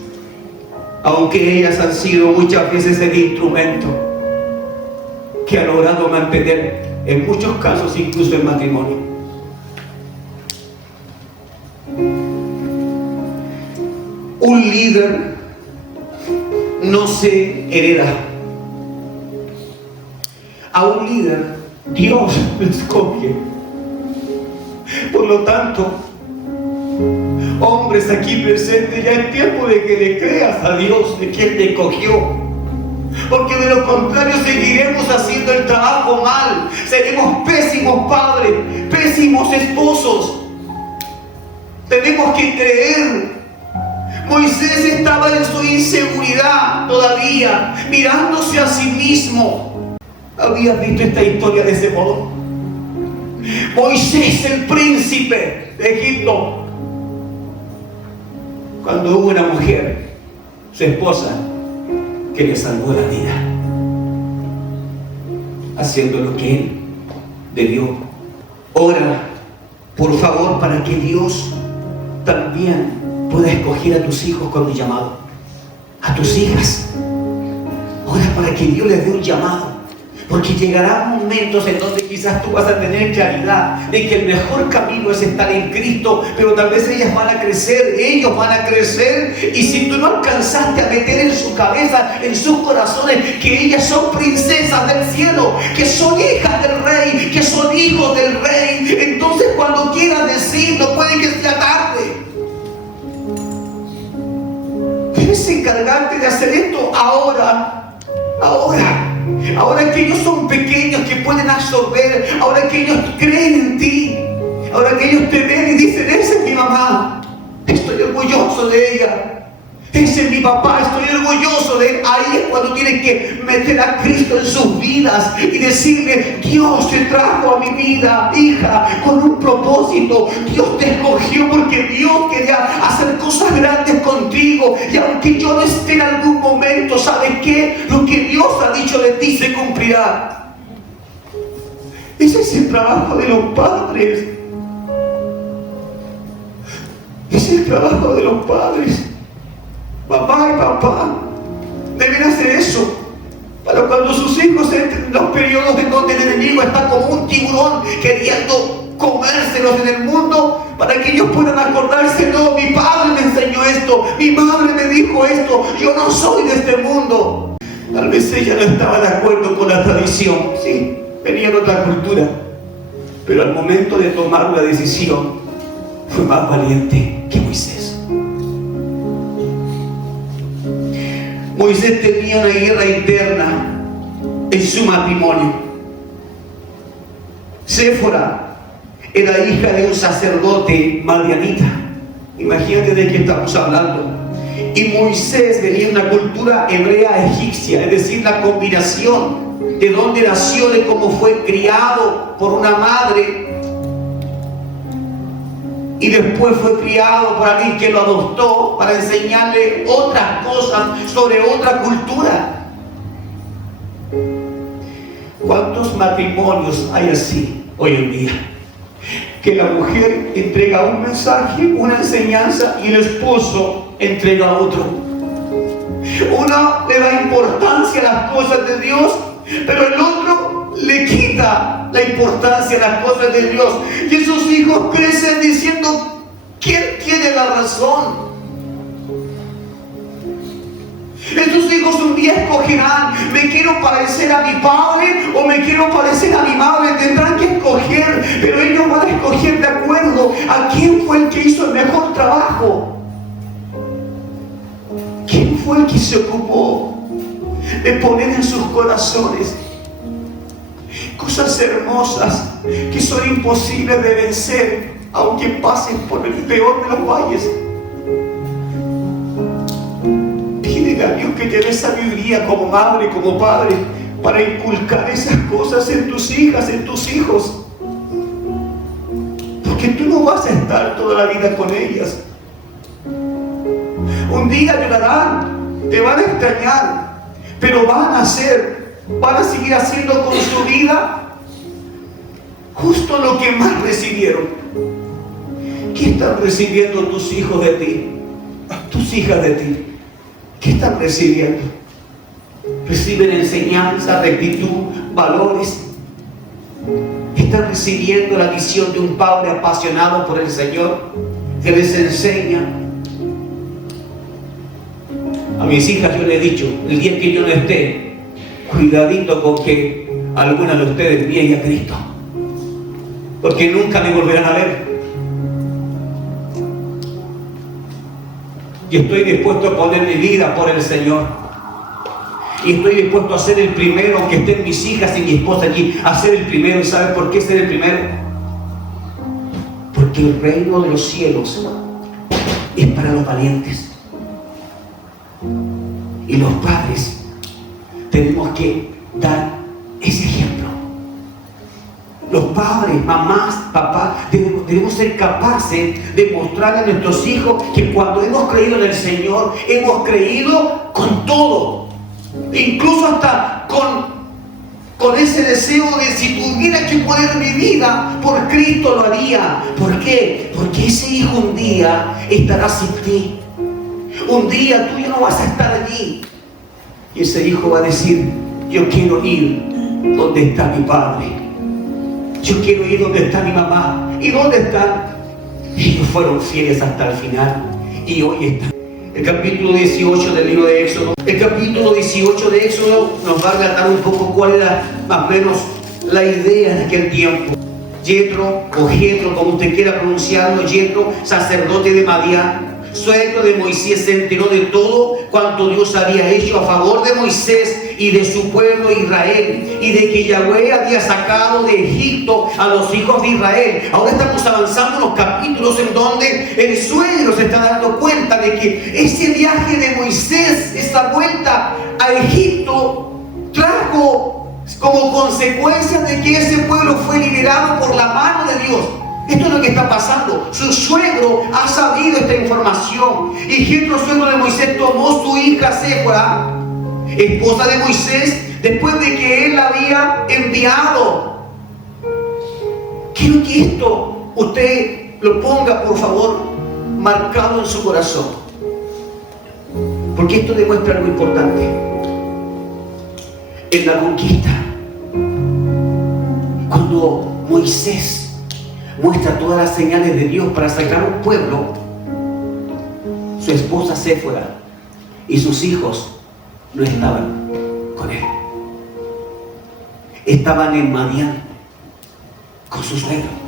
aunque ellas han sido muchas veces el instrumento que ha logrado mantener, en muchos casos, incluso el matrimonio. Un líder no se hereda. A un líder Dios lo escoge. Por lo tanto, hombres aquí presentes, ya es tiempo de que le creas a Dios de quien te escogió, porque de lo contrario seguiremos haciendo el trabajo mal. Seremos pésimos padres, pésimos esposos. Tenemos que creer. Moisés estaba en su inseguridad todavía, mirándose a sí mismo. ¿Habías visto esta historia de ese modo? Moisés, el príncipe de Egipto, cuando hubo una mujer, su esposa, que le salvó la vida, haciendo lo que él debió. Ora, por favor, para que Dios también pueda escoger a tus hijos con un llamado, a tus hijas. Ora para que Dios les dé un llamado, porque llegarán momentos en donde quizás tú vas a tener claridad de que el mejor camino es estar en Cristo, pero tal vez ellas van a crecer, ellos van a crecer, y si tú no alcanzaste a meter en su cabeza, en sus corazones, que ellas son princesas del cielo, que son hijas del rey, que son hijos del rey, entonces cuando quieras decirlo, puede que sea tarde. Debes encargarte de hacer esto ahora que ellos son pequeños, que pueden absorber, ahora que ellos creen en ti, ahora que ellos te ven y dicen, esa es mi mamá, estoy orgulloso de ella, ese es mi papá, estoy orgulloso de él. Ahí es cuando tienes que meter a Cristo en sus vidas y decirle, Dios te trajo a mi vida, hija, con un propósito. Dios te escogió porque Dios quería hacer cosas grandes contigo, y aunque yo no esté en algún momento, ¿sabes qué? Lo que Dios ha dicho de ti se cumplirá. Ese es el trabajo de los padres. Es el trabajo de los padres. Mamá y papá deben hacer eso para cuando sus hijos entren en los periodos en donde el enemigo está como un tiburón queriendo comérselos en el mundo, para que ellos puedan acordarse: no, mi padre me enseñó esto, mi madre me dijo esto, yo no soy de este mundo. Tal vez ella no estaba de acuerdo con la tradición, sí, venía de otra cultura, pero al momento de tomar la decisión fue más valiente que Moisés. Moisés tenía una guerra interna en su matrimonio. Séfora era hija de un sacerdote madianita. Imagínate de qué estamos hablando. Y Moisés venía de una cultura hebrea egipcia, es decir, la combinación de dónde nació, de cómo fue criado por una madre, y después fue criado por alguien que lo adoptó para enseñarle otras cosas sobre otra cultura. ¿Cuántos matrimonios hay así hoy en día? Que la mujer entrega un mensaje, una enseñanza, y el esposo entrega otro. Uno le da importancia a las cosas de Dios, pero el otro le quita la importancia a las cosas de Dios. Y esos hijos crecen diciendo: ¿quién tiene la razón? Estos hijos un día escogerán: ¿me quiero parecer a mi padre o me quiero parecer a mi madre? Tendrán que escoger, pero ellos van a escoger de acuerdo a quién fue el que hizo el mejor trabajo. ¿Quién fue el que se ocupó de poner en sus corazones cosas hermosas que son imposibles de vencer, aunque pasen por el peor de los valles? Pídele a Dios que te dé sabiduría como madre, como padre, para inculcar esas cosas en tus hijas, en tus hijos. Porque tú no vas a estar toda la vida con ellas. Un día llorarán, te van a extrañar, pero van a seguir haciendo con su vida justo lo que más recibieron. ¿Qué están recibiendo tus hijos de ti? Tus hijas de ti. ¿Qué están recibiendo? ¿Reciben enseñanza, rectitud, valores? ¿Están recibiendo la visión de un padre apasionado por el Señor que les enseña? A mis hijas yo les he dicho: el día que yo no esté, cuidadito con que alguna de ustedes niegue a Cristo, porque nunca me volverán a ver. Y estoy dispuesto a poner mi vida por el Señor, y estoy dispuesto a ser el primero, aunque estén mis hijas y mi esposa allí, a ser el primero. ¿Y saben por qué ser el primero? Porque el reino de los cielos es para los valientes. Y los padres tenemos que dar ese ejemplo. Los padres, mamás, papás, debemos ser capaces de mostrarle a nuestros hijos que cuando hemos creído en el Señor, hemos creído con todo, incluso hasta con ese deseo de: si tuviera que poner mi vida por Cristo, lo haría. ¿Por qué? Porque ese hijo un día estará sin ti. Un día tú ya no vas a estar allí, y ese hijo va a decir: yo quiero ir donde está mi padre, yo quiero ir donde está mi mamá. ¿Y dónde están? Ellos fueron fieles hasta el final, y hoy están. El capítulo 18 del libro de Éxodo, el capítulo 18 de Éxodo nos va a relatar un poco cuál era más o menos la idea de aquel tiempo. Yetro, o Jetro, como usted quiera pronunciarlo, Yetro, sacerdote de Madián, suegro de Moisés, se enteró de todo cuanto Dios había hecho a favor de Moisés y de su pueblo Israel, y de que Yahweh había sacado de Egipto a los hijos de Israel. Ahora estamos avanzando en los capítulos en donde el suegro se está dando cuenta de que ese viaje de Moisés, esa vuelta a Egipto, trajo como consecuencia de que ese pueblo fue liberado por la mano de Dios. Esto es lo que está pasando. Su suegro ha sabido esta información, y Jetro, suegro de Moisés, tomó su hija Séfora, esposa de Moisés, después de que él la había enviado. Quiero que esto usted lo ponga, por favor, marcado en su corazón. Porque esto demuestra algo importante. En la conquista, cuando Moisés muestra todas las señales de Dios para sacar un pueblo, su esposa Séfora y sus hijos no estaban con él. Estaban en Madián con su suegro.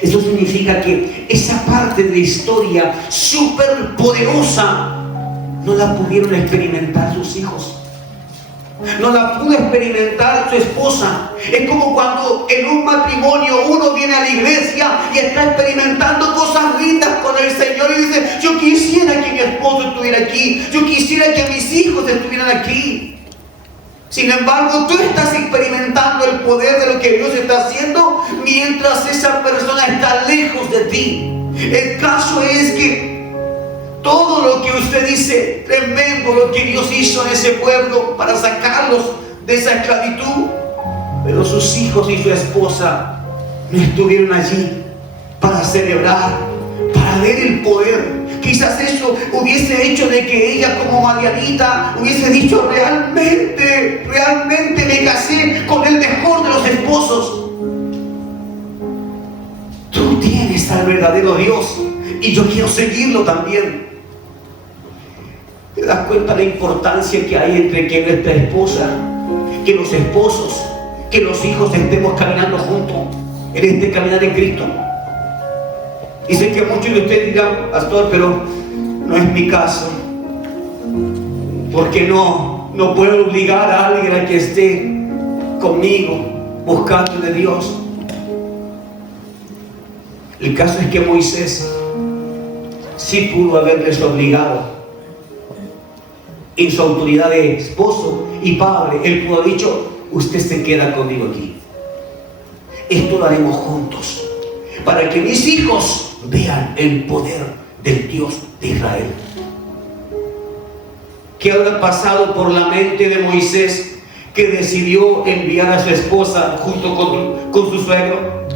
Eso significa que esa parte de la historia súper poderosa no la pudieron experimentar sus hijos. No la pudo experimentar su esposa. Es como cuando en un matrimonio uno viene a la iglesia y está experimentando cosas lindas con el Señor y dice: yo quisiera que mi esposo estuviera aquí, yo quisiera que mis hijos estuvieran aquí. Sin embargo, tú estás experimentando el poder de lo que Dios está haciendo mientras esa persona está lejos de ti. El caso es que todo lo que usted dice, tremendo lo que Dios hizo en ese pueblo para sacarlos de esa esclavitud, pero sus hijos y su esposa no estuvieron allí para celebrar, para ver el poder. Quizás eso hubiese hecho de que ella, como madianita, hubiese dicho: realmente me casé con el mejor de los esposos. Tú tienes al verdadero Dios y yo quiero seguirlo también. ¿Te das cuenta de la importancia que hay entre que nuestra esposa, que los esposos, que los hijos estemos caminando juntos en este caminar en Cristo? Y sé que muchos de ustedes dirán: pastor, pero no es mi caso, porque no puedo obligar a alguien a que esté conmigo buscando de Dios. El caso es que Moisés sí pudo haberles obligado en su autoridad de esposo y padre. Él pudo haber dicho: usted se queda conmigo aquí, esto lo haremos juntos, para que mis hijos vean el poder del Dios de Israel. ¿Qué habrá pasado por la mente de Moisés, que decidió enviar a su esposa junto con su suegro,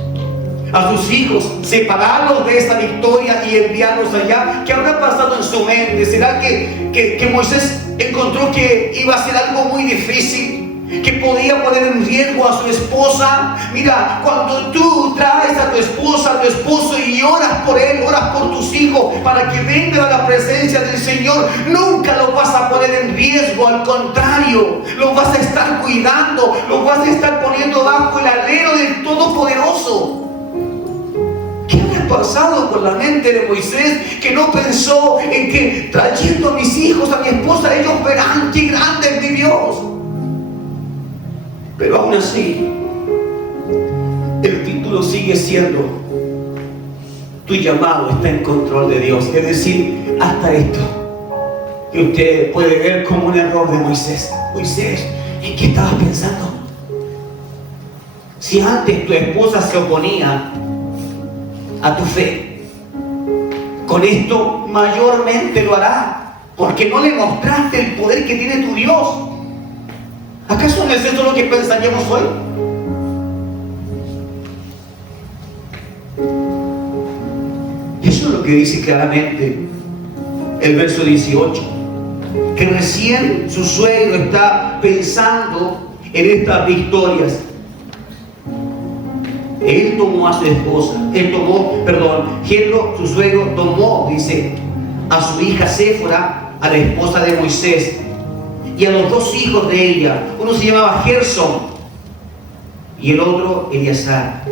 a sus hijos, separarlos de esa victoria y enviarlos allá? ¿Qué habrá pasado en su mente? ¿Será que Moisés encontró que iba a ser algo muy difícil, que podía poner en riesgo a su esposa? Mira, cuando tú traes a tu esposa, a tu esposo, y oras por él, oras por tus hijos para que vengan a la presencia del Señor, nunca los vas a poner en riesgo. Al contrario, los vas a estar cuidando, los vas a estar poniendo bajo el alero del Todopoderoso. ¿Qué había pasado con la mente de Moisés, que no pensó en que trayendo a mis hijos, a mi esposa, ellos verán qué grande es mi Dios? Pero aún así, el título sigue siendo: tu llamado está en control de Dios. Es decir, hasta esto que usted puede ver como un error de Moisés. Moisés, ¿en qué estabas pensando? Si antes tu esposa se oponía a tu fe, con esto mayormente lo hará, porque no le mostraste el poder que tiene tu Dios. ¿Acaso no es eso lo que pensaríamos hoy? Eso es lo que dice claramente el verso 18, que recién su suegro está pensando en estas victorias. Él tomó a su esposa, Jetro, su suegro, tomó, dice, a su hija Séfora, a la esposa de Moisés, y a los dos hijos de ella. Uno se llamaba Gersón y el otro Eleazar.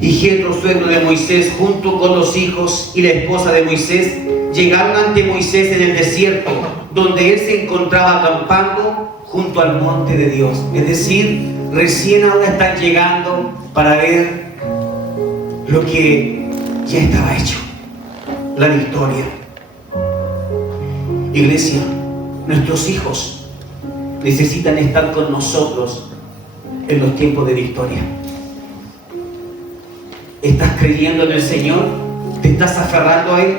Y Jetro, suegro de Moisés, junto con los hijos y la esposa de Moisés, llegaron ante Moisés en el desierto, donde él se encontraba acampando junto al monte de Dios. Es decir, recién ahora están llegando para ver lo que ya estaba hecho, la victoria. Iglesia, nuestros hijos necesitan estar con nosotros en los tiempos de victoria. ¿Estás creyendo en el Señor? ¿Te estás aferrando a Él?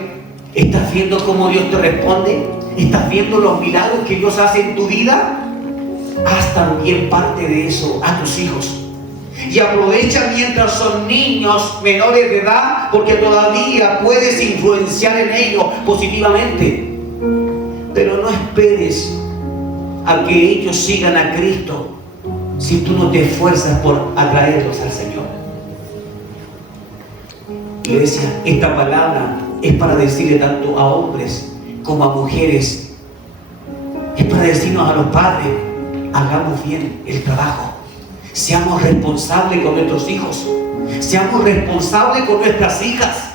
¿Estás viendo cómo Dios te responde? ¿Estás viendo los milagros que Dios hace en tu vida? Haz también parte de eso a tus hijos. y aprovecha mientras son niños menores de edad, porque todavía puedes influenciar en ellos positivamente. Pero no esperes a que ellos sigan a Cristo si tú no te esfuerzas por atraerlos al Señor. Iglesia, esta palabra es para decirle tanto a hombres como a mujeres. Es para decirnos a los padres: hagamos bien el trabajo. Seamos responsables con nuestros hijos. Seamos responsables con nuestras hijas.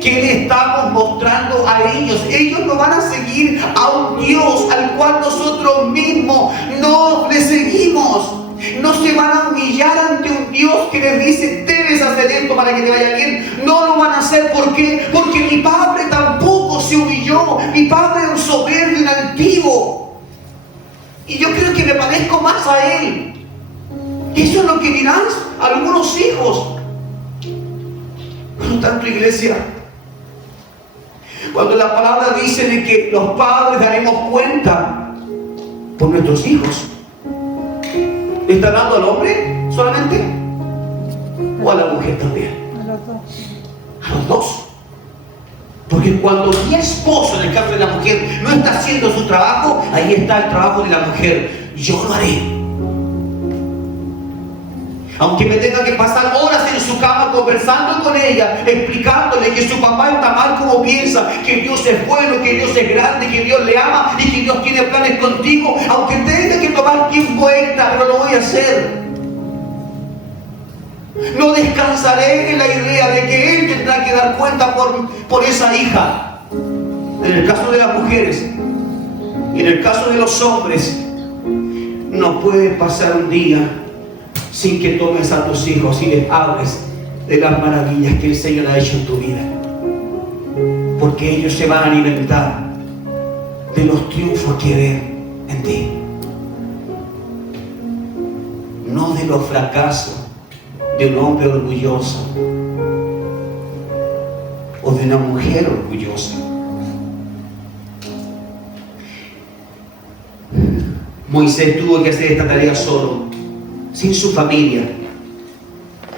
¿Qué le estamos mostrando a ellos? Ellos no van a seguir a un Dios al cual nosotros mismos no le seguimos. No se van a humillar ante un Dios que les dice: debes hacer esto para que te vaya bien. No lo van a hacer. ¿Por qué? Porque mi padre tampoco se humilló. Mi padre era un soberbio, un altivo. Y yo creo que me parezco más a él. Eso es lo que dirán algunos hijos. Por lo tanto, iglesia, cuando la palabra dice de que los padres daremos cuenta por nuestros hijos, ¿le está dando al hombre solamente? ¿O a la mujer también? A los dos. A los dos. Porque cuando mi esposo, en el caso de la mujer, no está haciendo su trabajo, ahí está el trabajo de la mujer. Yo lo haré. Aunque me tenga que pasar horas en su cama conversando con ella, explicándole que su papá está mal como piensa, que Dios es bueno, que Dios es grande, que Dios le ama y que Dios tiene planes contigo, aunque tenga que tomar tiempo extra, pero lo voy a hacer. No descansaré en la idea de que él tendrá que dar cuenta por esa hija. En el caso de las mujeres y en el caso de los hombres, no puede pasar un día sin que tomes a tus hijos y les hables de las maravillas que el Señor ha hecho en tu vida. Porque ellos se van a alimentar de los triunfos que ven en ti, no de los fracasos de un hombre orgulloso o de una mujer orgullosa. Moisés tuvo que hacer esta tarea solo, sin su familia,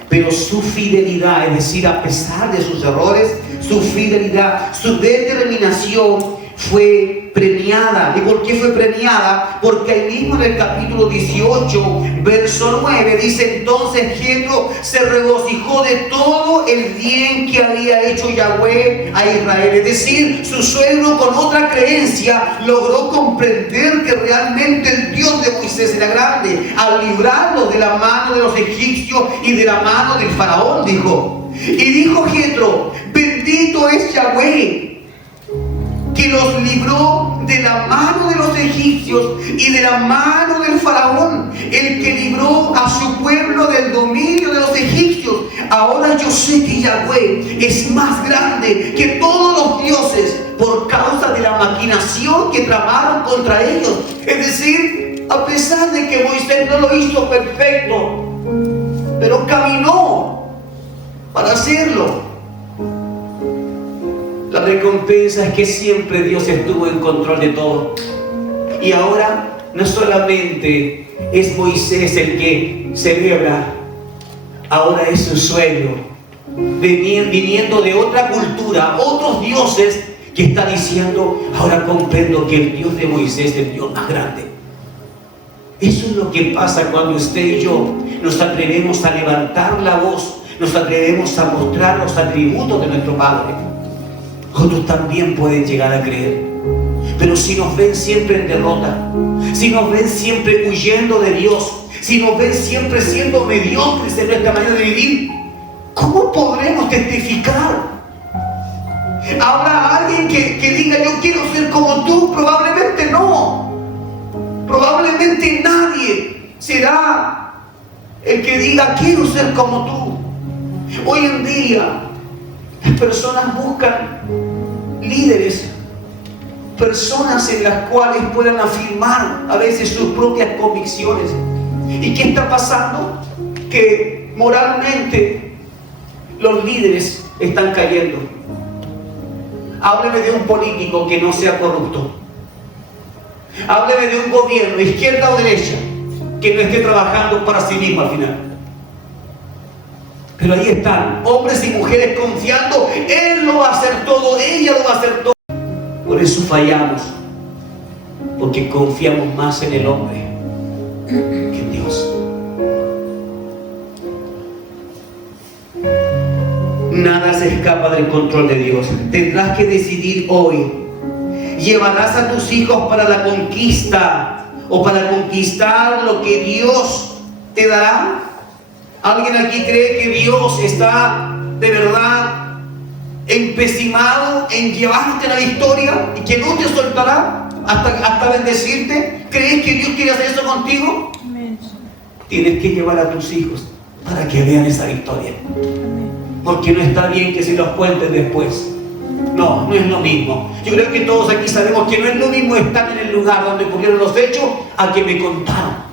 pero su fidelidad, es decir, a pesar de sus errores, su fidelidad, su determinación fue premiada. ¿Y por qué fue premiada? Porque ahí mismo en el capítulo 18, verso 9, dice: entonces Jetro se regocijó de todo el bien que había hecho Yahweh a Israel. Es decir, su suegro, con otra creencia, logró comprender que realmente el Dios de Moisés era grande al librarlo de la mano de los egipcios y de la mano del faraón, dijo. Y dijo Jetro: bendito es Yahweh, que los libró de la mano de los egipcios y de la mano del faraón, el que libró a su pueblo del dominio de los egipcios. Ahora yo sé que Yahweh es más grande que todos los dioses por causa de la maquinación que tramaron contra ellos. Es decir, a pesar de que Moisés no lo hizo perfecto, pero caminó para hacerlo. La recompensa es que siempre Dios estuvo en control de todo. Y ahora no solamente es Moisés el que celebra, ahora es su suegro, viniendo de otra cultura, otros dioses, que está diciendo: ahora comprendo que el Dios de Moisés es el Dios más grande. Eso es lo que pasa cuando usted y yo nos atrevemos a levantar la voz, nos atrevemos a mostrar los atributos de nuestro Padre. Otros también pueden llegar a creer. Pero si nos ven siempre en derrota, si nos ven siempre huyendo de Dios, si nos ven siempre siendo mediocres en nuestra manera de vivir, ¿cómo podremos testificar? ¿Habrá alguien que diga: yo quiero ser como tú? Probablemente no. Probablemente nadie será el que diga: quiero ser como tú. Hoy en día las personas buscan líderes, personas en las cuales puedan afirmar a veces sus propias convicciones. ¿Y qué está pasando? Que moralmente los líderes están cayendo. Hábleme de un político que no sea corrupto. Hábleme de un gobierno, izquierda o derecha, que no esté trabajando para sí mismo al final. Pero ahí están, hombres y mujeres confiando, Él lo va a hacer todo, ella lo va a hacer todo. Por eso fallamos, porque confiamos más en el hombre que en Dios. Nada se escapa del control de Dios. Tendrás que decidir hoy. ¿Llevarás a tus hijos para la conquista o para conquistar lo que Dios te dará? ¿Alguien aquí cree que Dios está de verdad empecinado en llevarte a la victoria y que no te soltará hasta bendecirte? ¿Crees que Dios quiere hacer eso contigo? Amén. Tienes que llevar a tus hijos para que vean esa victoria. Porque no está bien que se los cuentes después. No, no es lo mismo. Yo creo que todos aquí sabemos que no es lo mismo estar en el lugar donde ocurrieron los hechos a que me contaron.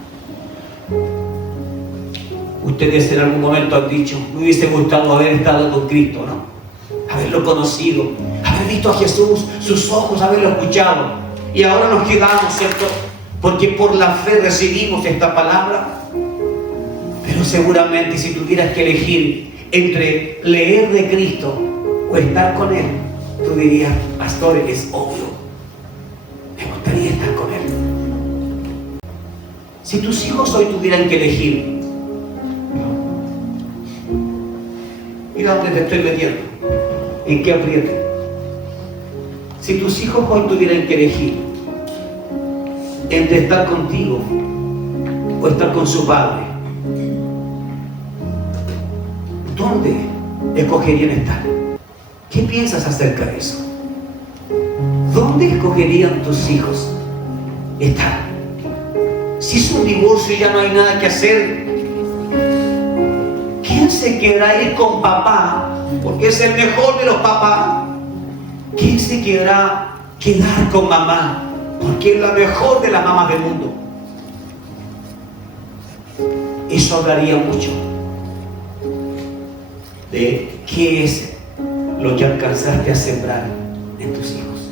Ustedes en algún momento han dicho, me hubiese gustado haber estado con Cristo, ¿no? Haberlo conocido, haber visto a Jesús, sus ojos, haberlo escuchado. Y ahora nos quedamos, ¿cierto? Porque por la fe recibimos esta palabra. Pero seguramente si tuvieras que elegir entre leer de Cristo o estar con Él, tú dirías, pastor, es obvio, me gustaría estar con Él. Si tus hijos hoy tuvieran que elegir, mira dónde te estoy metiendo, en qué aprieto. Si tus hijos hoy tuvieran que elegir entre estar contigo o estar con su padre, ¿dónde escogerían estar? ¿Qué piensas acerca de eso? ¿Dónde escogerían tus hijos estar? Si es un divorcio y ya no hay nada que hacer, ¿quién se quedará ir con papá? Porque es el mejor de los papás. ¿Quién se quedará quedar con mamá? Porque es la mejor de las mamás del mundo. Eso hablaría mucho de qué es lo que alcanzaste a sembrar en tus hijos.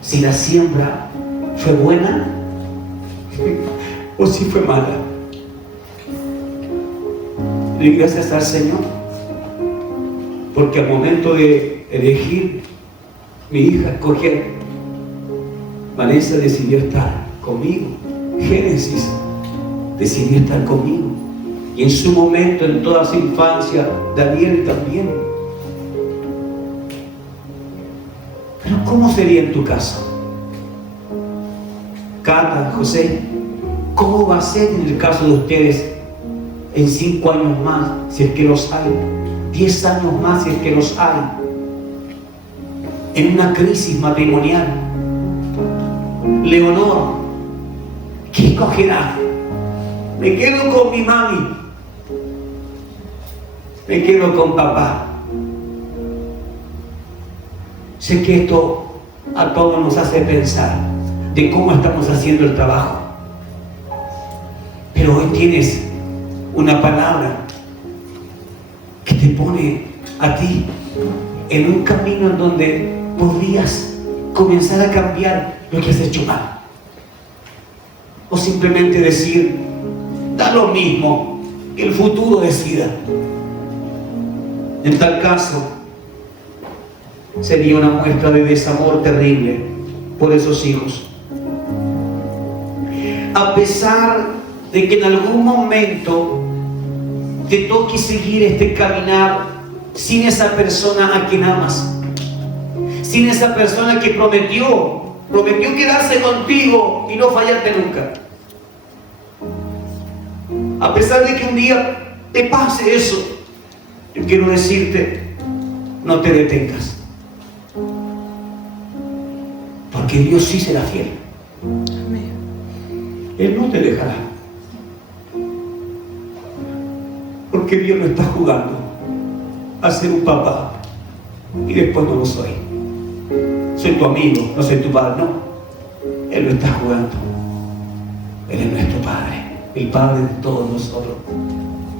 Si la siembra fue buena o si fue mala. Y gracias al Señor, porque al momento de elegir, mi hija escogió, Vanessa decidió estar conmigo. Génesis decidió estar conmigo. Y en su momento, en toda su infancia, Daniel también. Pero ¿cómo sería en tu caso? Cata, José, ¿cómo va a ser en el caso de ustedes en 5 años más, si es que los hay? 10 años más, si es que los hay. En una crisis matrimonial. Leonor, ¿qué escogerá? ¿Me quedo con mi mami? ¿Me quedo con papá? Sé que esto a todos nos hace pensar de cómo estamos haciendo el trabajo. Pero hoy tienes una palabra que te pone a ti en un camino en donde podrías comenzar a cambiar lo que has hecho mal. O simplemente decir, da lo mismo, que el futuro decida. En tal caso, sería una muestra de desamor terrible por esos hijos. A pesar de que en algún momento te toque seguir este caminar sin esa persona a quien amas, sin esa persona que prometió quedarse contigo y no fallarte nunca. A pesar de que un día te pase eso, yo quiero decirte, no te detengas, porque Dios sí será fiel. Amén. Él no te dejará, porque Dios no está jugando a ser un papá y después no lo soy. Soy tu amigo, no soy tu padre, no. Él no está jugando. Él es nuestro Padre, el Padre de todos nosotros,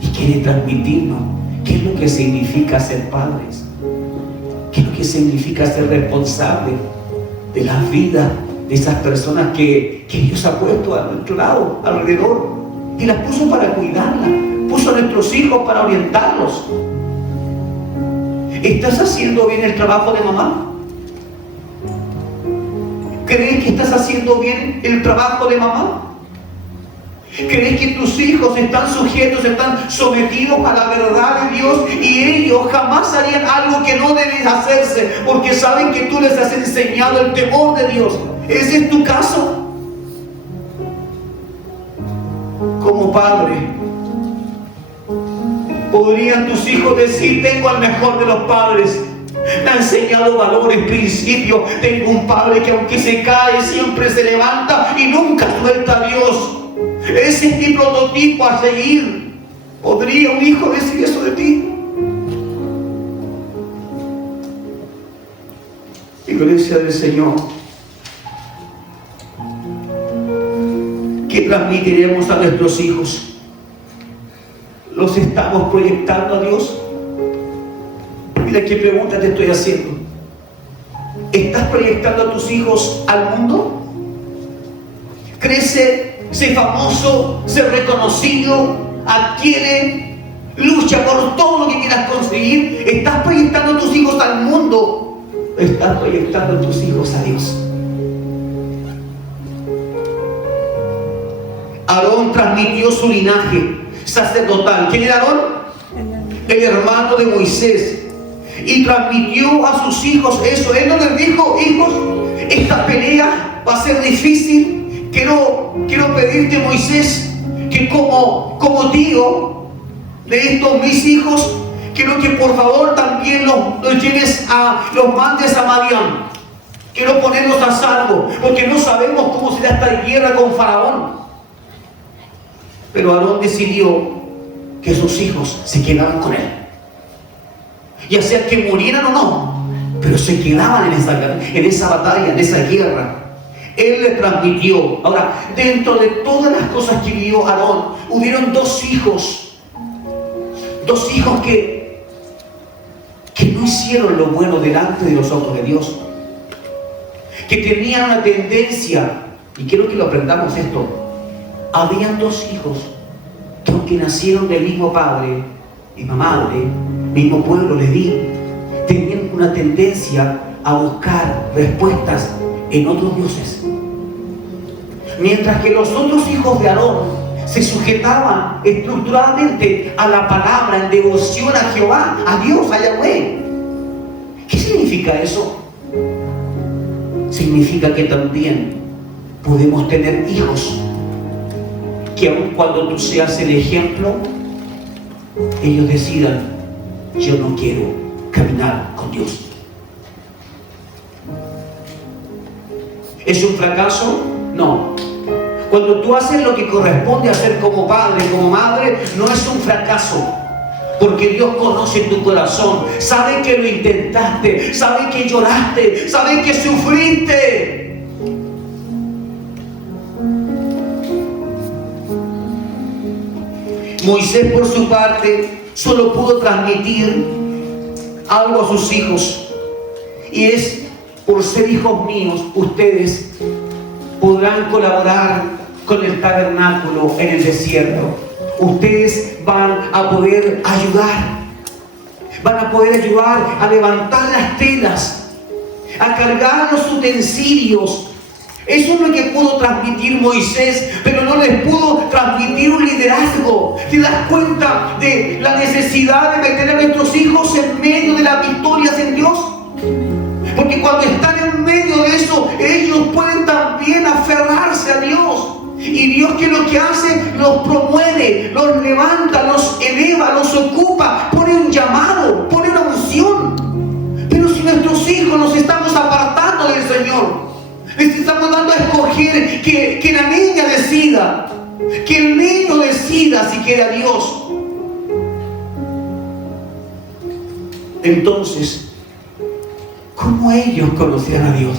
y quiere transmitirnos qué es lo que significa ser padres, qué es lo que significa ser responsable de la vida de esas personas que Dios ha puesto a nuestro lado, alrededor, y las puso para cuidarlas, puso a nuestros hijos para orientarlos. ¿Estás haciendo bien el trabajo de mamá? ¿Crees que estás haciendo bien el trabajo de mamá? ¿Crees que tus hijos están sujetos, están sometidos a la verdad de Dios y ellos jamás harían algo que no deben hacerse porque saben que tú les has enseñado el temor de Dios? ¿Ese es tu caso? Como padre, ¿podrían tus hijos decir: tengo al mejor de los padres? Me ha enseñado valores, principios. Tengo un padre que aunque se cae siempre se levanta y nunca suelta a Dios. Ese es mi prototipo a seguir. ¿Podría un hijo decir eso de ti? Iglesia del Señor, ¿qué transmitiremos a nuestros hijos? ¿Los estamos proyectando a Dios? Mira qué pregunta te estoy haciendo. ¿Estás proyectando a tus hijos al mundo? Crece, sé famoso, sé reconocido, adquiere, lucha por todo lo que quieras conseguir. ¿Estás proyectando a tus hijos al mundo? ¿Estás proyectando a tus hijos a Dios? Aarón transmitió su linaje sacerdotal. ¿Quién era Aarón? El hermano de Moisés. Y transmitió a sus hijos eso. Él no les dijo: hijos, esta pelea va a ser difícil. Quiero pedirte, Moisés, que como tío de estos mis hijos, quiero que por favor también los lleves los mandes a Madián. Quiero ponerlos a salvo, porque no sabemos cómo será esta guerra con Faraón. Pero Aarón decidió que sus hijos se quedaran con él. Ya sea que murieran o no, pero se quedaban en esa batalla, en esa guerra. Él le transmitió. Ahora, dentro de todas las cosas que vivió Aarón, hubieron dos hijos que no hicieron lo bueno delante de los ojos de Dios, que tenían una tendencia, y quiero que lo aprendamos esto. Habían dos hijos que, aunque nacieron del mismo padre, misma madre, mismo pueblo, Leví, tenían una tendencia a buscar respuestas en otros dioses. Mientras que los otros hijos de Aarón se sujetaban estructuralmente a la palabra, en devoción a Jehová, a Dios, a Yahweh. ¿Qué significa eso? Significa que también podemos tener hijos que aun cuando tú seas el ejemplo, ellos decidan: yo no quiero caminar con Dios. ¿Es un fracaso? No. Cuando tú haces lo que corresponde hacer como padre, como madre, no es un fracaso. Porque Dios conoce tu corazón, sabe que lo intentaste, sabe que lloraste, sabe que sufriste. Moisés, por su parte, solo pudo transmitir algo a sus hijos, y es: por ser hijos míos, ustedes podrán colaborar con el tabernáculo en el desierto. Ustedes van a poder ayudar a levantar las telas, a cargar los utensilios. Eso es lo que pudo transmitir Moisés, pero no les pudo transmitir un liderazgo. ¿Te das cuenta de la necesidad de meter a nuestros hijos en medio de las victorias en Dios? Porque cuando están en medio de eso, ellos pueden también aferrarse a Dios. Y Dios, ¿qué es lo que hace? Los promueve, los levanta, los eleva, los ocupa, pone un llamado, pone una unción. Pero si nuestros hijos nos estamos apartando del Señor, les estamos dando a escoger que la niña decida, que el niño decida si quiere a Dios, entonces, ¿cómo ellos conocerán a Dios?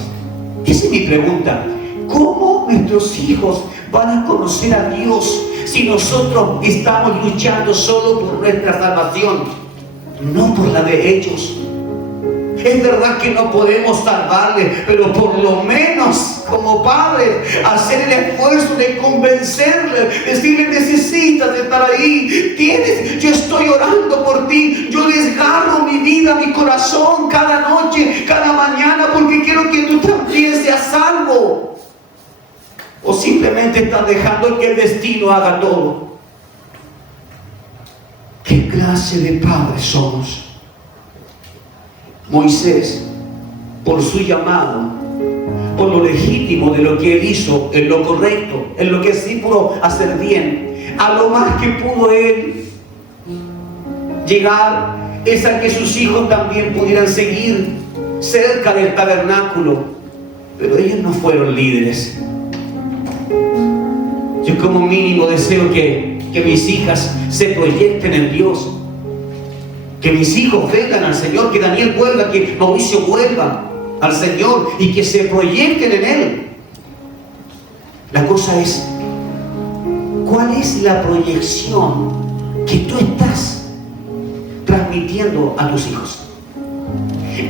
Esa es mi pregunta. ¿Cómo nuestros hijos van a conocer a Dios si nosotros estamos luchando solo por nuestra salvación, no por la de ellos? Es verdad que no podemos salvarle, pero por lo menos como padres hacer el esfuerzo de convencerle, decirle: necesitas estar ahí, yo estoy orando por ti, yo desgarro mi vida, mi corazón cada noche, cada mañana, porque quiero que tú también seas salvo. O simplemente estás dejando que el destino haga todo. ¿Qué clase de padres somos? Moisés, por su llamado, por lo legítimo de lo que él hizo, en lo correcto, en lo que sí pudo hacer bien, a lo más que pudo él llegar es a que sus hijos también pudieran seguir cerca del tabernáculo. Pero ellos no fueron líderes. Yo como mínimo deseo que mis hijas se proyecten en Dios, que mis hijos vengan al Señor, que Daniel vuelva, que Mauricio vuelva al Señor y que se proyecten en Él. La cosa es, ¿cuál es la proyección que tú estás transmitiendo a tus hijos?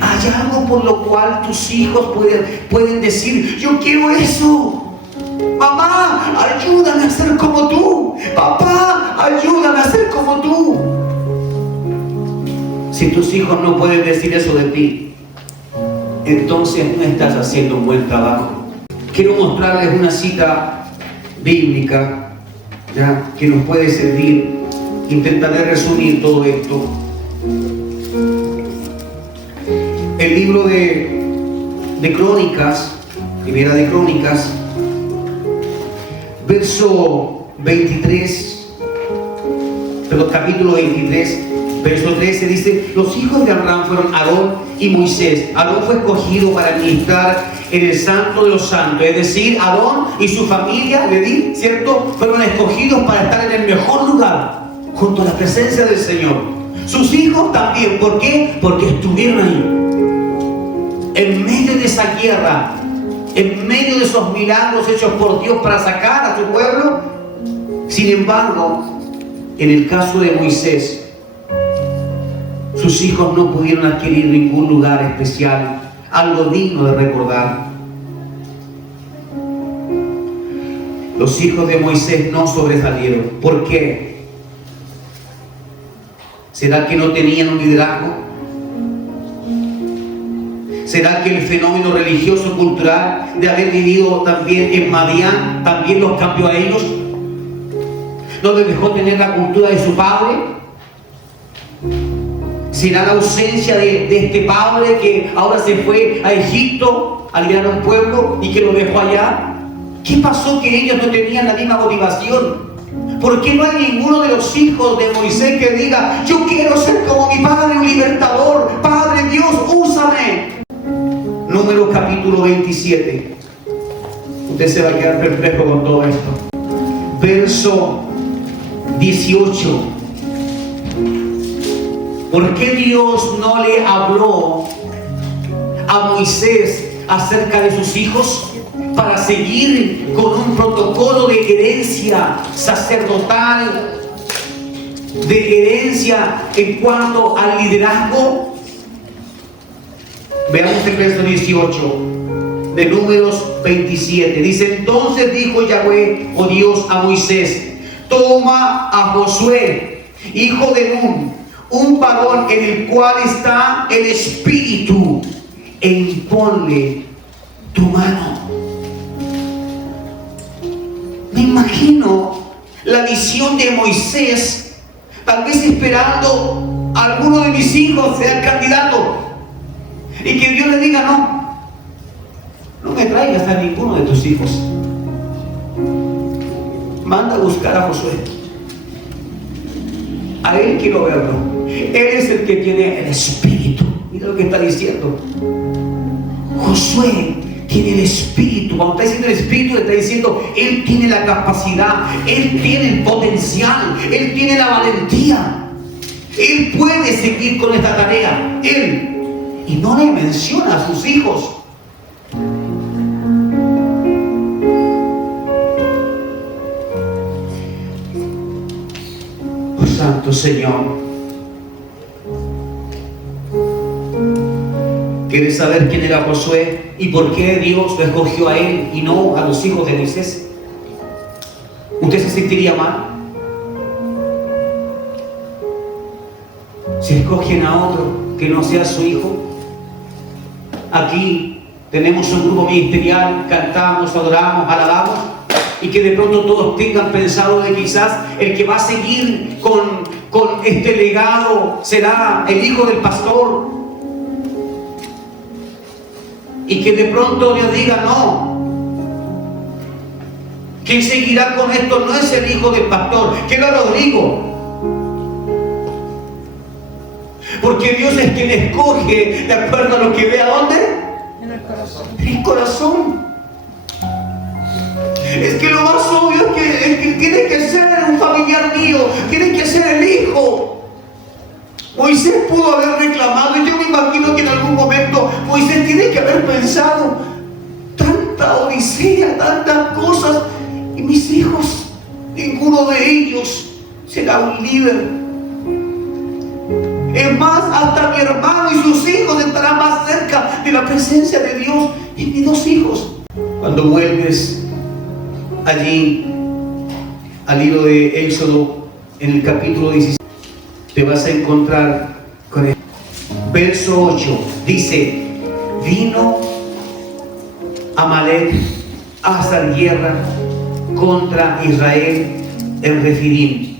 ¿Hay algo por lo cual tus hijos pueden decir: yo quiero eso? Mamá, ayúdame a ser como tú. Papá, ayúdame a ser como tú. Si tus hijos no pueden decir eso de ti, entonces no estás haciendo un buen trabajo. Quiero mostrarles una cita bíblica, ¿ya?, que nos puede servir. Intentaré resumir todo esto. El libro de Crónicas, primera de Crónicas, capítulo 23, verso 13 dice: los hijos de Abraham fueron Aarón y Moisés. Aarón fue escogido para ministrar en el Santo de los Santos, es decir, Aarón y su familia, ¿cierto?, fueron escogidos para estar en el mejor lugar, junto a la presencia del Señor. Sus hijos también. ¿Por qué? Porque estuvieron ahí, en medio de esa guerra, en medio de esos milagros hechos por Dios para sacar a su pueblo. Sin embargo, en el caso de Moisés, sus hijos no pudieron adquirir ningún lugar especial, algo digno de recordar. Los hijos de Moisés no sobresalieron. ¿Por qué? ¿Será que no tenían un liderazgo? ¿Será que el fenómeno religioso cultural de haber vivido también en Madián también los cambió a ellos? ¿No les dejó tener la cultura de su padre? ¿Será la ausencia de este padre que ahora se fue a Egipto a liderar un pueblo y que lo dejó allá? ¿Qué pasó que ellos no tenían la misma motivación? ¿Por qué no hay ninguno de los hijos de Moisés que diga: yo quiero ser como mi padre, un libertador? Padre Dios, úsame. Números capítulo 27. Usted se va a quedar perplejo con todo esto. Verso 18. ¿Por qué Dios no le habló a Moisés acerca de sus hijos para seguir con un protocolo de herencia sacerdotal, de herencia en cuanto al liderazgo? Veamos el verso 18 de Números 27. Dice: entonces dijo Yahweh, oh Dios, a Moisés: toma a Josué, hijo de Nun, un varón en el cual está el Espíritu, e imponle tu mano. Me imagino la visión de Moisés, tal vez esperando a alguno de mis hijos sea el candidato, y que Dios le diga: no me traigas a ninguno de tus hijos, manda a buscar a Josué, a él quiero verlo, él es el que tiene el Espíritu. Mira lo que está diciendo. Josué tiene el Espíritu. Cuando está diciendo el Espíritu, le está diciendo: él tiene la capacidad, él tiene el potencial, él tiene la valentía, él puede seguir con esta tarea, él. Y no le menciona a sus hijos. Oh Santo Señor, ¿Quieres saber quién era Josué y por qué Dios lo escogió a él y no a los hijos de Moisés? ¿Usted se sentiría mal si escogen a otro que no sea su hijo? Aquí tenemos un grupo ministerial, cantamos, adoramos, alabamos, y que de pronto todos tengan pensado de quizás el que va a seguir con este legado será el hijo del pastor, y que de pronto Dios diga: no, quien seguirá con esto no es el hijo del pastor, que era Rodrigo. Porque Dios es quien escoge de acuerdo a lo que ve. ¿A dónde? En el corazón. En el corazón. Es que lo más obvio es que tiene que ser un familiar mío, tiene que ser el hijo. Moisés pudo haber reclamado, y yo me imagino que en algún momento Moisés tiene que haber pensado: tanta odisea, tantas cosas, y mis hijos, ninguno de ellos será un líder. Es más, hasta mi hermano y sus hijos estarán más cerca de la presencia de Dios y mis dos hijos. Cuando vuelves allí al libro de Éxodo, en el capítulo 16, te vas a encontrar con el verso 8. Dice: vino Amalek a hacer guerra contra Israel en Refidim.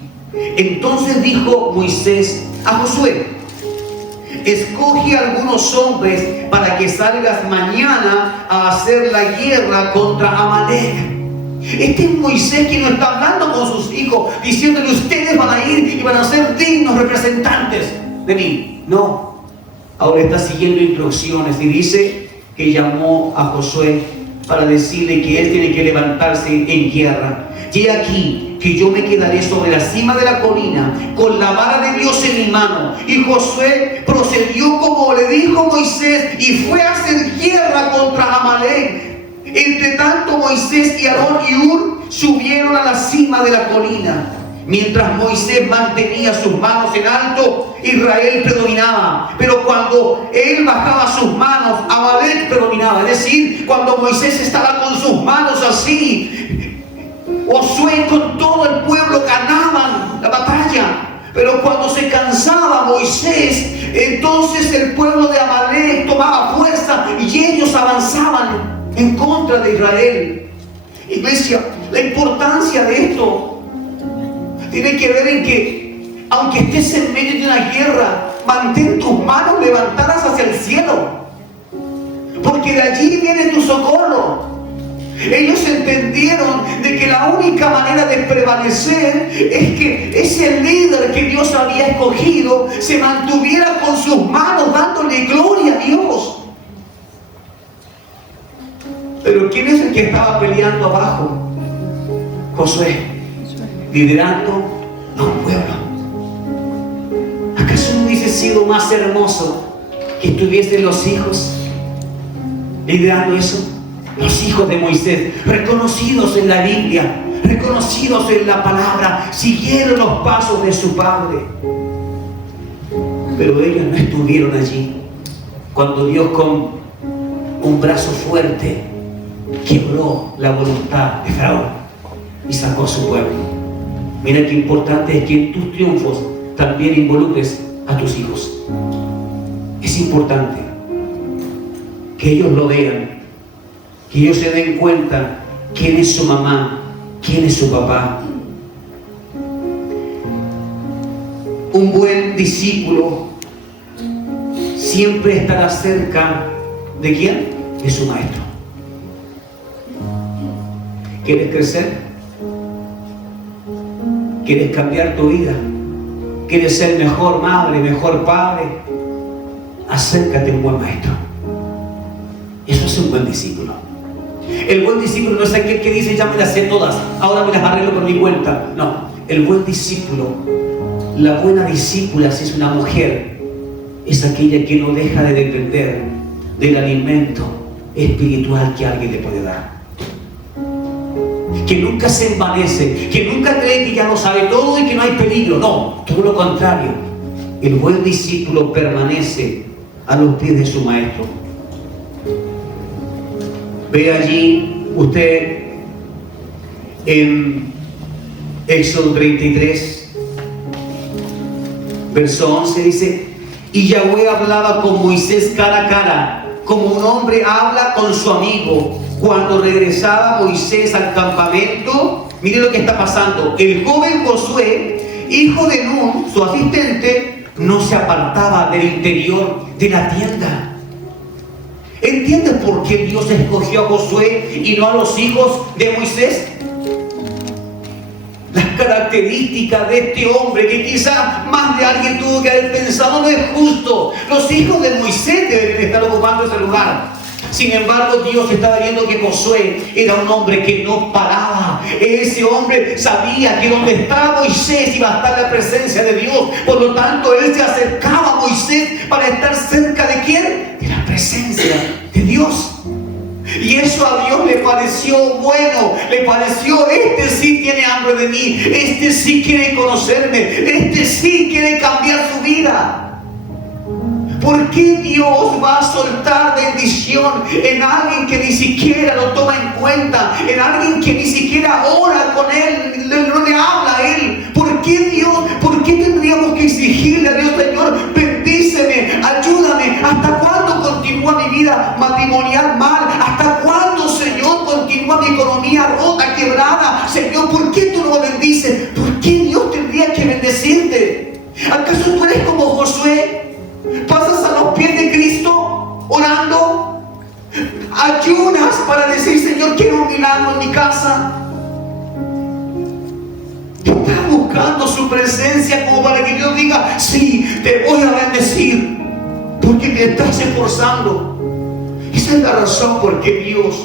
Entonces dijo Moisés a Josué: escoge algunos hombres para que salgas mañana a hacer la guerra contra Amalek. Este es Moisés quien no está hablando con sus hijos, diciéndole: ustedes van a ir y van a ser dignos representantes de mí. No, ahora está siguiendo instrucciones y dice que llamó a Josué para decirle que él tiene que levantarse en guerra. Y aquí que yo me quedaré sobre la cima de la colina con la vara de Dios en mi mano. Y Josué procedió como le dijo Moisés y fue a hacer guerra contra Amalek. Entre tanto, Moisés y Aarón y Hur subieron a la cima de la colina. Mientras Moisés mantenía sus manos en alto, Israel predominaba. Pero cuando él bajaba sus manos, Amalek predominaba. Es decir, cuando Moisés estaba con sus manos así, Josué con todo el pueblo ganaban la batalla. Pero cuando se cansaba Moisés, entonces el pueblo de Amalek tomaba fuerza y ellos avanzaban en contra de Israel. Iglesia, la importancia de esto tiene que ver en que, aunque estés en medio de una guerra, mantén tus manos levantadas hacia el cielo, porque de allí viene tu socorro. Ellos entendieron de que la única manera de prevalecer es que ese líder que Dios había escogido se mantuviera con sus manos dándole gloria a Dios. Pero ¿quién es el que estaba peleando abajo? Josué, liderando a un pueblo. ¿Acaso no hubiese sido más hermoso que estuviesen los hijos liderando eso? Los hijos de Moisés, reconocidos en la Biblia, reconocidos en la palabra, siguieron los pasos de su padre. Pero ellos no estuvieron allí cuando Dios con un brazo fuerte quebró la voluntad de Faraón y sacó a su pueblo. Mira qué importante es que en tus triunfos también involucres a tus hijos. Es importante que ellos lo vean, que ellos se den cuenta quién es su mamá, quién es su papá. Un buen discípulo siempre estará cerca de ¿quién? De su maestro. ¿Quieres crecer? ¿Quieres cambiar tu vida? ¿Quieres ser mejor madre, mejor padre? Acércate a un buen maestro. Eso es un buen discípulo. El buen discípulo no es aquel que dice: ya me las sé todas, ahora me las arreglo por mi cuenta. No, el buen discípulo, la buena discípula, si es una mujer, es aquella que no deja de depender del alimento espiritual que alguien le puede dar, que nunca se envanece, que nunca cree que ya lo sabe todo y que no hay peligro. No, todo lo contrario. El buen discípulo permanece a los pies de su maestro. Ve allí usted en Éxodo 33, verso 11, dice: y Yahweh hablaba con Moisés cara a cara, como un hombre habla con su amigo. Cuando regresaba Moisés al campamento, mire lo que está pasando. El joven Josué, hijo de Nun, su asistente, no se apartaba del interior de la tienda. ¿Entiendes por qué Dios escogió a Josué y no a los hijos de Moisés? Las características de este hombre, que quizás más de alguien tuvo que haber pensado: no es justo, los hijos de Moisés deben estar ocupando ese lugar. Sin embargo, Dios estaba viendo que Josué era un hombre que no paraba. Ese hombre sabía que donde estaba Moisés iba a estar la presencia de Dios. Por lo tanto, él se acercaba a Moisés para estar cerca de ¿quién? De la presencia de Dios. Y eso a Dios le pareció bueno, le pareció: este sí tiene hambre de mí, este sí quiere conocerme, este sí quiere cambiar su vida. ¿Por qué Dios va a soltar bendición en alguien que ni siquiera lo toma en cuenta, en alguien que ni siquiera ora con él, no le habla a él? ¿Por qué Dios? ¿Por qué tendríamos que exigirle a Dios: Señor, bendíceme, ayúdame? ¿Hasta cuándo continúa mi vida matrimonial mal? ¿Hasta cuándo, Señor, continúa mi economía rota, quebrada? Señor, ¿por qué tú no me bendices? ¿Por qué Dios tendría que bendecirte? ¿Acaso tú eres como Josué? ¿Pasas a los pies de Cristo orando? ¿Ayunas para decir: Señor, quiero un milagro en mi casa? ¿Estás buscando su presencia como para que Dios diga: sí, te voy a bendecir, porque te estás esforzando? Esa es la razón por qué Dios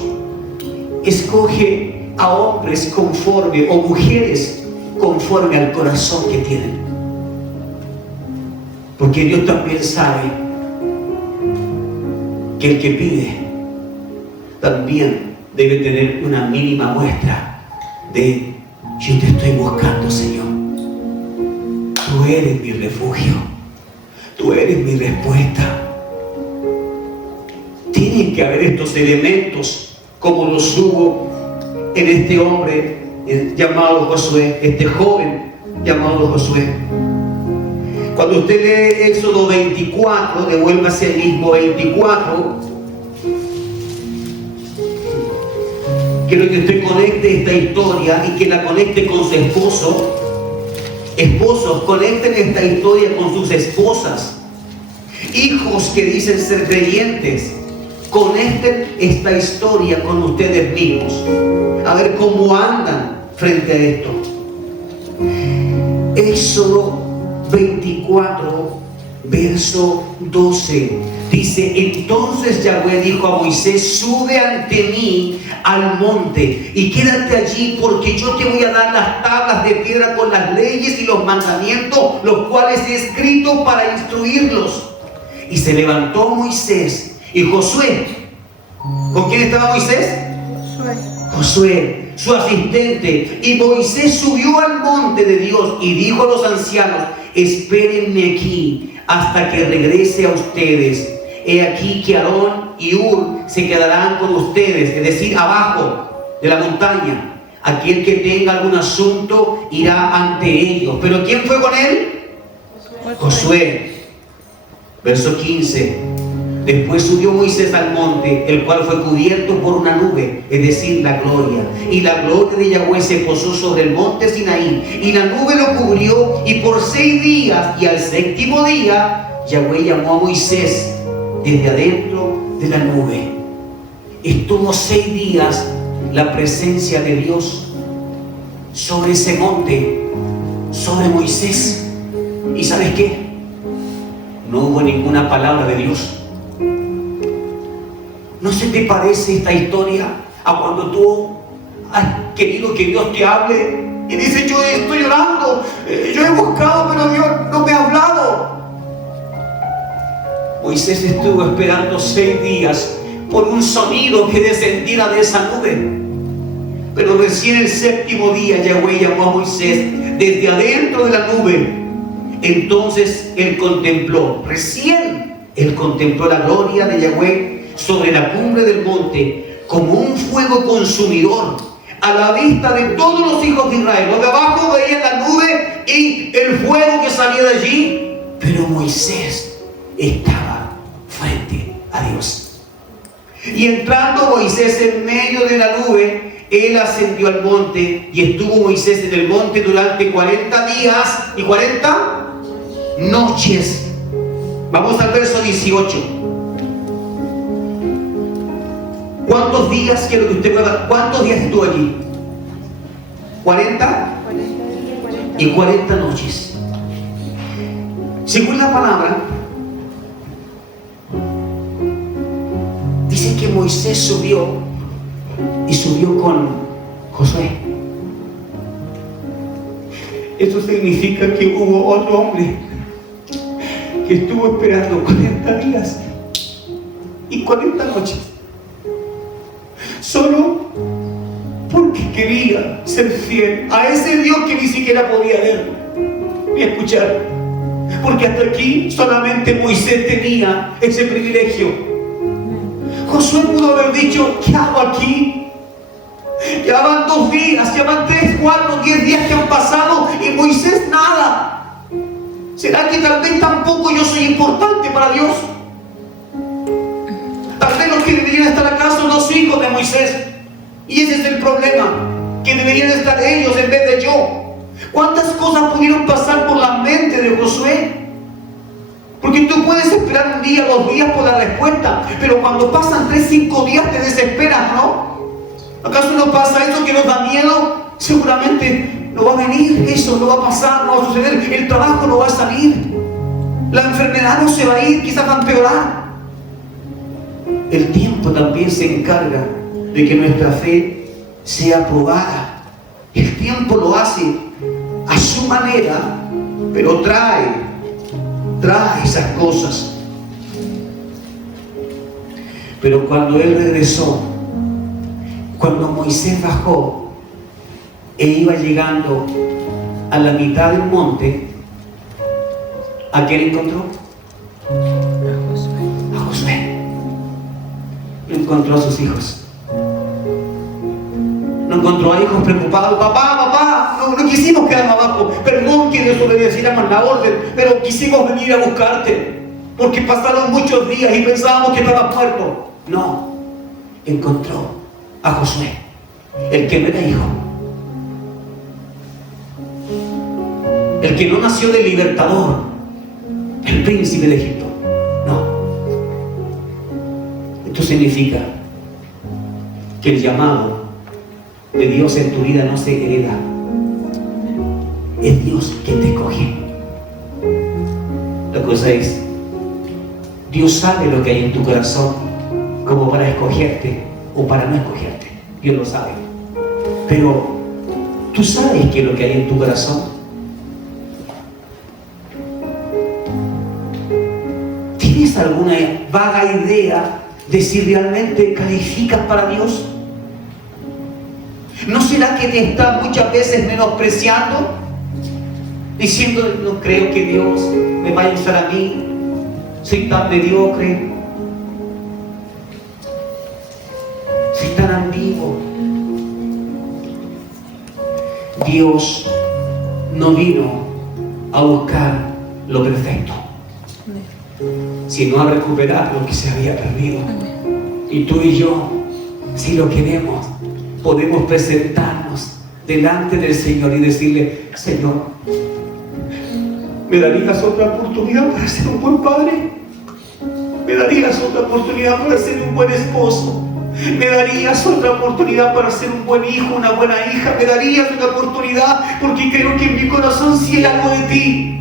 escoge a hombres conforme, o mujeres conforme al corazón que tienen. Porque Dios también sabe que el que pide también debe tener una mínima muestra de: yo te estoy buscando, Señor. Tú eres mi refugio, tú eres mi respuesta. Tienen que haber estos elementos como los hubo en este hombre llamado Josué, este joven llamado Josué. Cuando usted lee Éxodo 24, devuélvase el mismo 24. Quiero que usted conecte esta historia y que la conecte con su esposo. Esposos, conecten esta historia con sus esposas. Hijos que dicen ser creyentes, conecten esta historia con ustedes mismos. A ver cómo andan frente a esto. Éxodo 24, verso 12, dice: entonces Yahweh dijo a Moisés: sube ante mí al monte y quédate allí, porque yo te voy a dar las tablas de piedra con las leyes y los mandamientos, los cuales he escrito para instruirlos. Y se levantó Moisés y Josué. ¿Con quién estaba Moisés? Josué, su asistente. Y Moisés subió al monte de Dios y dijo a los ancianos: espérenme aquí hasta que regrese a ustedes. He aquí que Aarón y Hur se quedarán con ustedes, es decir, abajo de la montaña. Aquel que tenga algún asunto irá ante ellos. ¿Pero quién fue con él? Josué. Verso 15. Después subió Moisés al monte, el cual fue cubierto por una nube, es decir, la gloria. Y la gloria de Yahweh se posó sobre el monte Sinaí, y la nube lo cubrió, y por 6 días, y al 7º día, Yahweh llamó a Moisés desde adentro de la nube. Estuvo 6 días la presencia de Dios sobre ese monte, sobre Moisés. ¿Y sabes qué? No hubo ninguna palabra de Dios. ¿No se te parece esta historia a cuando tú has querido que Dios te hable y dices: yo estoy llorando, yo he buscado, pero Dios no me ha hablado? Moisés estuvo esperando 6 días por un sonido que descendiera de esa nube. Pero recién el 7º día Yahweh llamó a Moisés desde adentro de la nube. Entonces él contempló, recién Él contempló la gloria de Yahweh sobre la cumbre del monte como un fuego consumidor a la vista de todos los hijos de Israel. Los de abajo veían la nube y el fuego que salía de allí, pero Moisés estaba frente a Dios. Y entrando Moisés en medio de la nube, él ascendió al monte y estuvo Moisés en el monte durante 40 días y 40 noches. Vamos al verso 18. ¿Cuántos días quiero que usted pueda? ¿Cuántos días estuvo allí? 40 y 40 noches. Según la palabra, dice que Moisés subió y subió con Josué. Eso significa que hubo otro hombre que estuvo esperando 40 días y 40 noches solo porque quería ser fiel a ese Dios que ni siquiera podía ver ni escuchar, porque hasta aquí solamente Moisés tenía ese privilegio. Josué pudo haber dicho: ¿qué hago aquí? Ya van 2 días, ya van 3, 4, 10 días que han pasado y Moisés nada. ¿Será que tal vez tampoco yo soy importante para Dios? Tal vez los que deberían estar acá son los hijos de Moisés. Y ese es el problema, que deberían estar ellos en vez de yo. ¿Cuántas cosas pudieron pasar por la mente de Josué? Porque tú puedes esperar 1 día, 2 días por la respuesta, pero cuando pasan 3, 5 días te desesperas, ¿no? ¿Acaso no pasa eso que nos da miedo? Seguramente no va a venir, eso no va a pasar, no va a suceder, el trabajo no va a salir, la enfermedad no se va a ir, quizás va a empeorar. El tiempo también se encarga de que nuestra fe sea probada. El tiempo lo hace a su manera, pero trae esas cosas. Pero cuando él regresó, cuando Moisés bajó e iba llegando a la mitad del monte, ¿a quién encontró? A Josué. No encontró a sus hijos. No encontró a hijos preocupados. Papá, no quisimos quedarnos abajo. Perdón que desobedeciéramos la orden, pero quisimos venir a buscarte porque pasaron muchos días y pensábamos que estabas muerto. No, encontró a Josué, el que no era hijo, el que no nació del libertador, el príncipe de Egipto. No. Esto significa que el llamado de Dios en tu vida no se hereda. Es Dios quien te escoge. La cosa es, Dios sabe lo que hay en tu corazón como para escogerte o para no escogerte. Dios lo sabe. Pero ¿tú sabes qué es lo que hay en tu corazón? ¿Tienes alguna vaga idea de si realmente calificas para Dios? ¿No será que te está muchas veces menospreciando? Diciendo: no creo que Dios me vaya a usar a mí, soy tan mediocre, soy tan ambiguo. Dios no vino a buscar lo perfecto, sino a recuperar lo que se había perdido. Y tú y yo, si lo queremos, podemos presentarnos delante del Señor y decirle: Señor, ¿me darías otra oportunidad para ser un buen padre? ¿Me darías otra oportunidad para ser un buen esposo? ¿Me darías otra oportunidad para ser un buen hijo, una buena hija? ¿Me darías una oportunidad? Porque creo que en mi corazón sí hay algo de ti.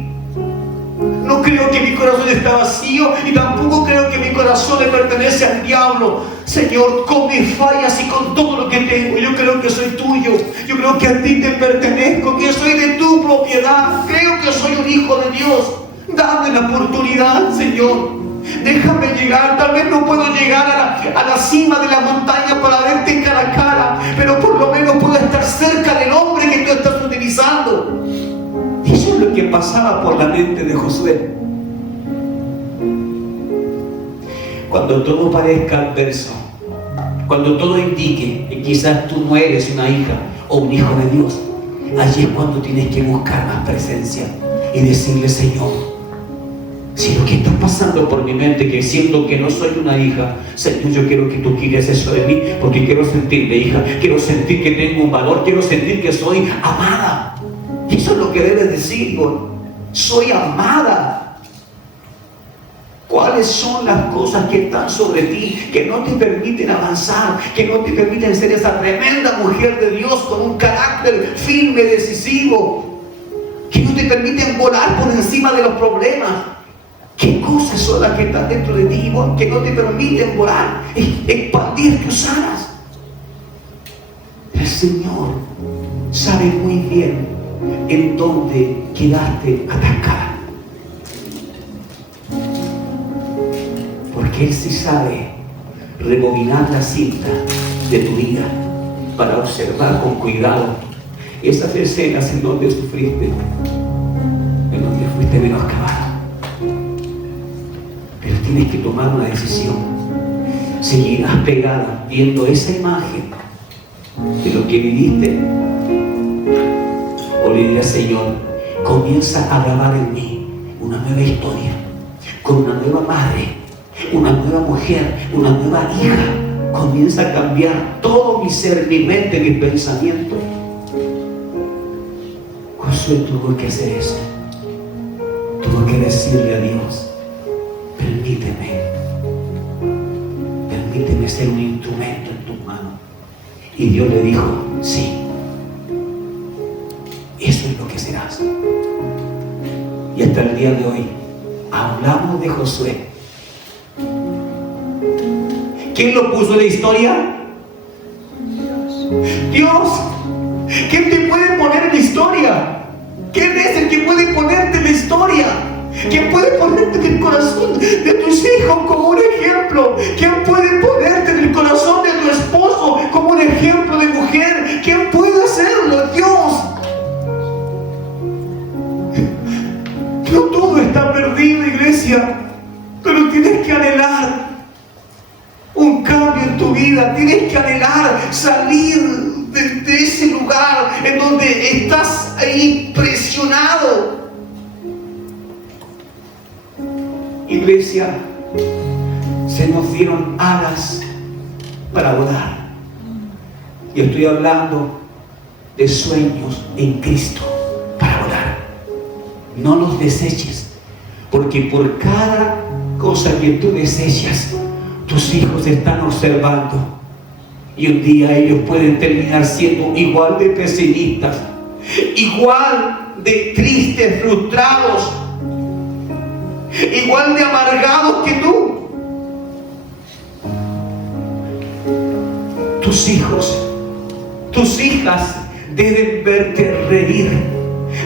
No creo que mi corazón está vacío y tampoco creo que mi corazón le pertenece al diablo. Señor, con mis fallas y con todo lo que tengo, yo creo que soy tuyo. Yo creo que a ti te pertenezco, que soy de tu propiedad. Creo que soy un hijo de Dios. Dame la oportunidad, Señor. Déjame llegar. Tal vez no puedo llegar a la cima de la montaña para verte cara a cara, pero por lo menos puedo estar cerca del hombre que tú estás utilizando. Eso es lo que pasaba por la mente de Josué. Cuando todo parezca adverso, cuando todo indique que quizás tú no eres una hija o un hijo de Dios, allí es cuando tienes que buscar más presencia y decirle: Señor, si lo que está pasando por mi mente, que siento que no soy una hija, Señor, yo quiero que tú quites eso de mí, porque quiero sentirme hija, quiero sentir que tengo un valor, quiero sentir que soy amada. Y eso es lo que debes decir, hijo. Soy amada. ¿Cuáles son las cosas que están sobre ti, que no te permiten avanzar, que no te permiten ser esa tremenda mujer de Dios con un carácter firme, decisivo, que no te permiten volar por encima de los problemas? ¿Qué cosas son las que están dentro de ti, que no te permiten volar, expandir tus alas? El Señor sabe muy bien en dónde quedaste atascada, porque Él sí sabe rebobinar la cinta de tu vida para observar con cuidado esas escenas en donde sufriste, en donde fuiste menoscabada. Pero tienes que tomar una decisión. Seguirás pegada viendo esa imagen de lo que viviste, o le dirás: Señor, comienza a grabar en mí una nueva historia, con una nueva madre, una nueva mujer, una nueva hija. Comienza a cambiar todo mi ser, mi mente, mi pensamiento. Josué tuvo que hacer eso. Tuvo que decirle a Dios: permíteme ser un instrumento en tus manos. Y Dios le dijo: sí, eso es lo que serás. Y hasta el día de hoy hablamos de Josué. ¿Quién lo puso en la historia? Dios. ¿Quién te puede poner en la historia? ¿Quién es el que puede ponerte en la historia? ¿Quién puede ponerte en el corazón de tus hijos como un ejemplo? ¿Quién puede ponerte en el corazón de tu esposo como un ejemplo de mujer? ¿Quién puede hacerlo? Dios. No todo está perdido, iglesia, pero tienes que anhelar un cambio en tu vida. Tienes que anhelar salir de ese lugar en donde estás ahí presionado. Iglesia, se nos dieron alas para volar. Y estoy hablando de sueños en Cristo para volar. No los deseches, porque por cada cosa que tú desechas, tus hijos están observando, y un día ellos pueden terminar siendo igual de pesimistas, igual de tristes, frustrados, igual de amargados que tú. Tus hijos, tus hijas deben verte reír,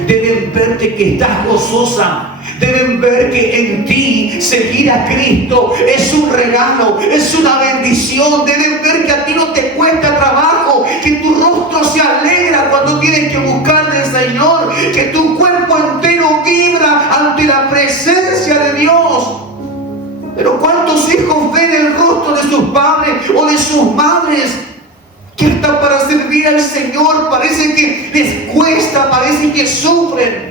deben verte que estás gozosa, deben ver que en ti seguir a Cristo es un regalo, es una bendición. Deben ver que a ti no te cuesta trabajo, que tu rostro se alegra cuando tienes que buscar del Señor, que tu cuerpo entero vibra ante la presencia de Dios. Pero ¿cuántos hijos ven el rostro de sus padres o de sus madres que hasta para servir al Señor parece que les cuesta, parece que sufren?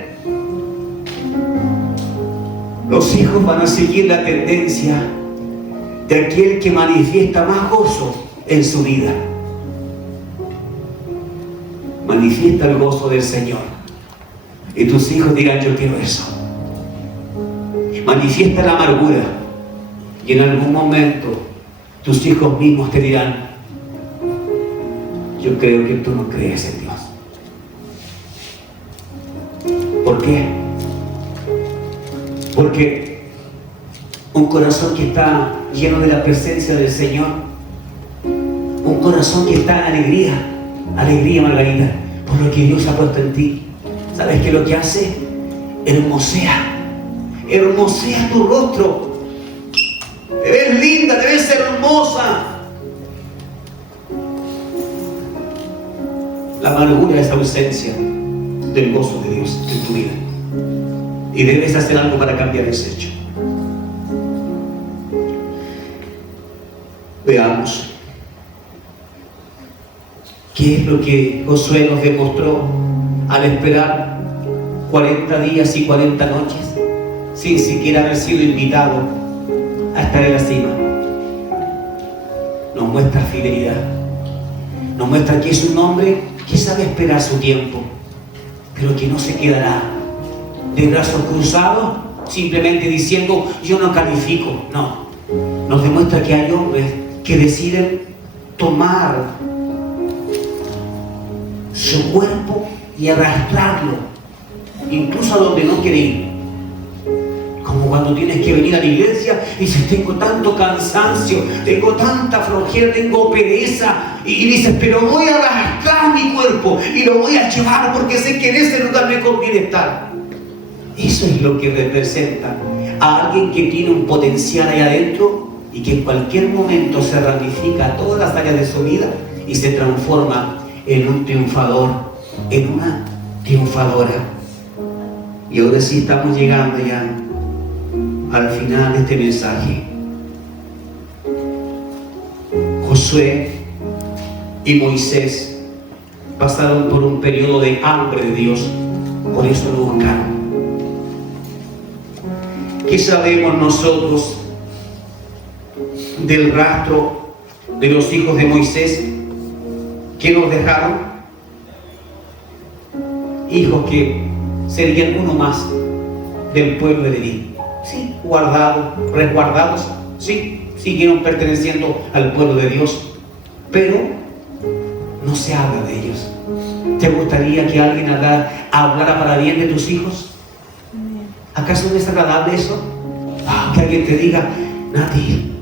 Los hijos van a seguir la tendencia de aquel que manifiesta más gozo en su vida. Manifiesta el gozo del Señor, y tus hijos dirán: yo quiero eso. Manifiesta la amargura, y en algún momento tus hijos mismos te dirán: yo creo que tú no crees en Dios. ¿Por qué? Porque un corazón que está lleno de la presencia del Señor, un corazón que está en alegría, Margarita, por lo que Dios ha puesto en ti, ¿sabes qué es lo que hace? Hermosea tu rostro. Te ves linda, te ves hermosa. La amargura es ausencia del gozo de Dios en tu vida. Y debes hacer algo para cambiar ese hecho. Veamos qué es lo que Josué nos demostró al esperar 40 días y 40 noches sin siquiera haber sido invitado a estar en la cima. Nos muestra fidelidad, nos muestra que es un hombre que sabe esperar su tiempo, pero que no se quedará de brazos cruzados simplemente diciendo yo no califico. No, nos demuestra que hay hombres que deciden tomar su cuerpo y arrastrarlo incluso a donde no quiere ir. Como cuando tienes que venir a la iglesia y dices, tengo tanto cansancio, tengo tanta flojera, tengo pereza, y dices, pero voy a arrastrar mi cuerpo y lo voy a llevar porque sé que en ese lugar me conviene estar. Eso es lo que representa a alguien que tiene un potencial ahí adentro y que en cualquier momento se ramifica a todas las áreas de su vida y se transforma en un triunfador, en una triunfadora. Y ahora sí estamos llegando ya al final de este mensaje. Josué y Moisés pasaron por un periodo de hambre de Dios, por eso lo buscaron. ¿Qué sabemos nosotros del rastro de los hijos de Moisés? ¿Qué nos dejaron? Hijos que serían uno más del pueblo de Leví. Sí, guardados, resguardados, sí, siguieron perteneciendo al pueblo de Dios, pero no se habla de ellos. ¿Te gustaría que alguien hablara para bien de tus hijos? ¿Acaso no es agradable eso? Que alguien te diga, Nati,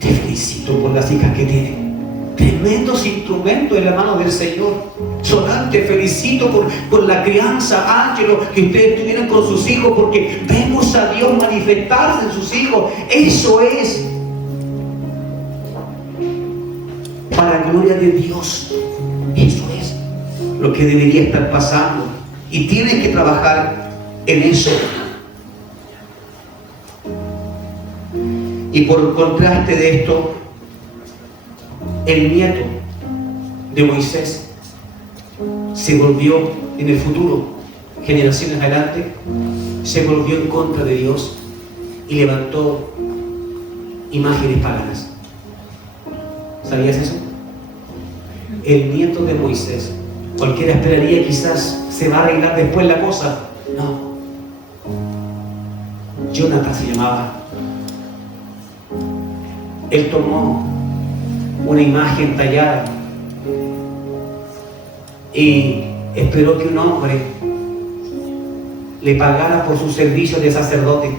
te felicito por las hijas que tienes. Tremendos instrumentos en la mano del Señor. Solán, te felicito por la crianza, Ángelo, que ustedes tuvieron con sus hijos, porque vemos a Dios manifestarse en sus hijos. Eso es para gloria de Dios. Eso es lo que debería estar pasando. Y tienes que trabajar en eso. Y por contraste de esto, el nieto de Moisés se volvió en el futuro, generaciones adelante, se volvió en contra de Dios y levantó imágenes paganas. ¿Sabías eso? El nieto de Moisés, cualquiera esperaría quizás se va a arreglar después la cosa. No. Jonathan se llamaba. Él tomó una imagen tallada y esperó que un hombre le pagara por sus servicios de sacerdote,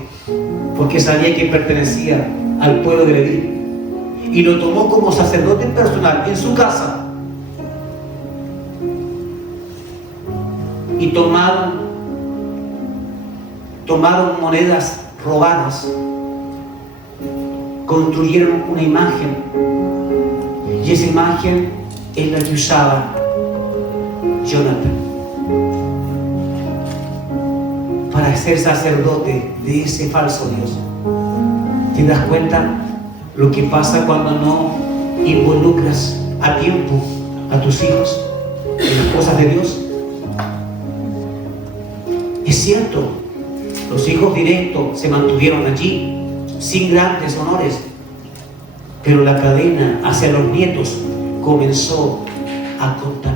porque sabía que pertenecía al pueblo de Leví, y lo tomó como sacerdote personal en su casa. Y tomaron monedas robadas, construyeron una imagen, y esa imagen es la que usaba Jonathan para ser sacerdote de ese falso Dios. ¿Te das cuenta lo que pasa cuando no involucras a tiempo a tus hijos en las cosas de Dios? Es cierto, los hijos directos se mantuvieron allí sin grandes honores, pero la cadena hacia los nietos comenzó a contaminar.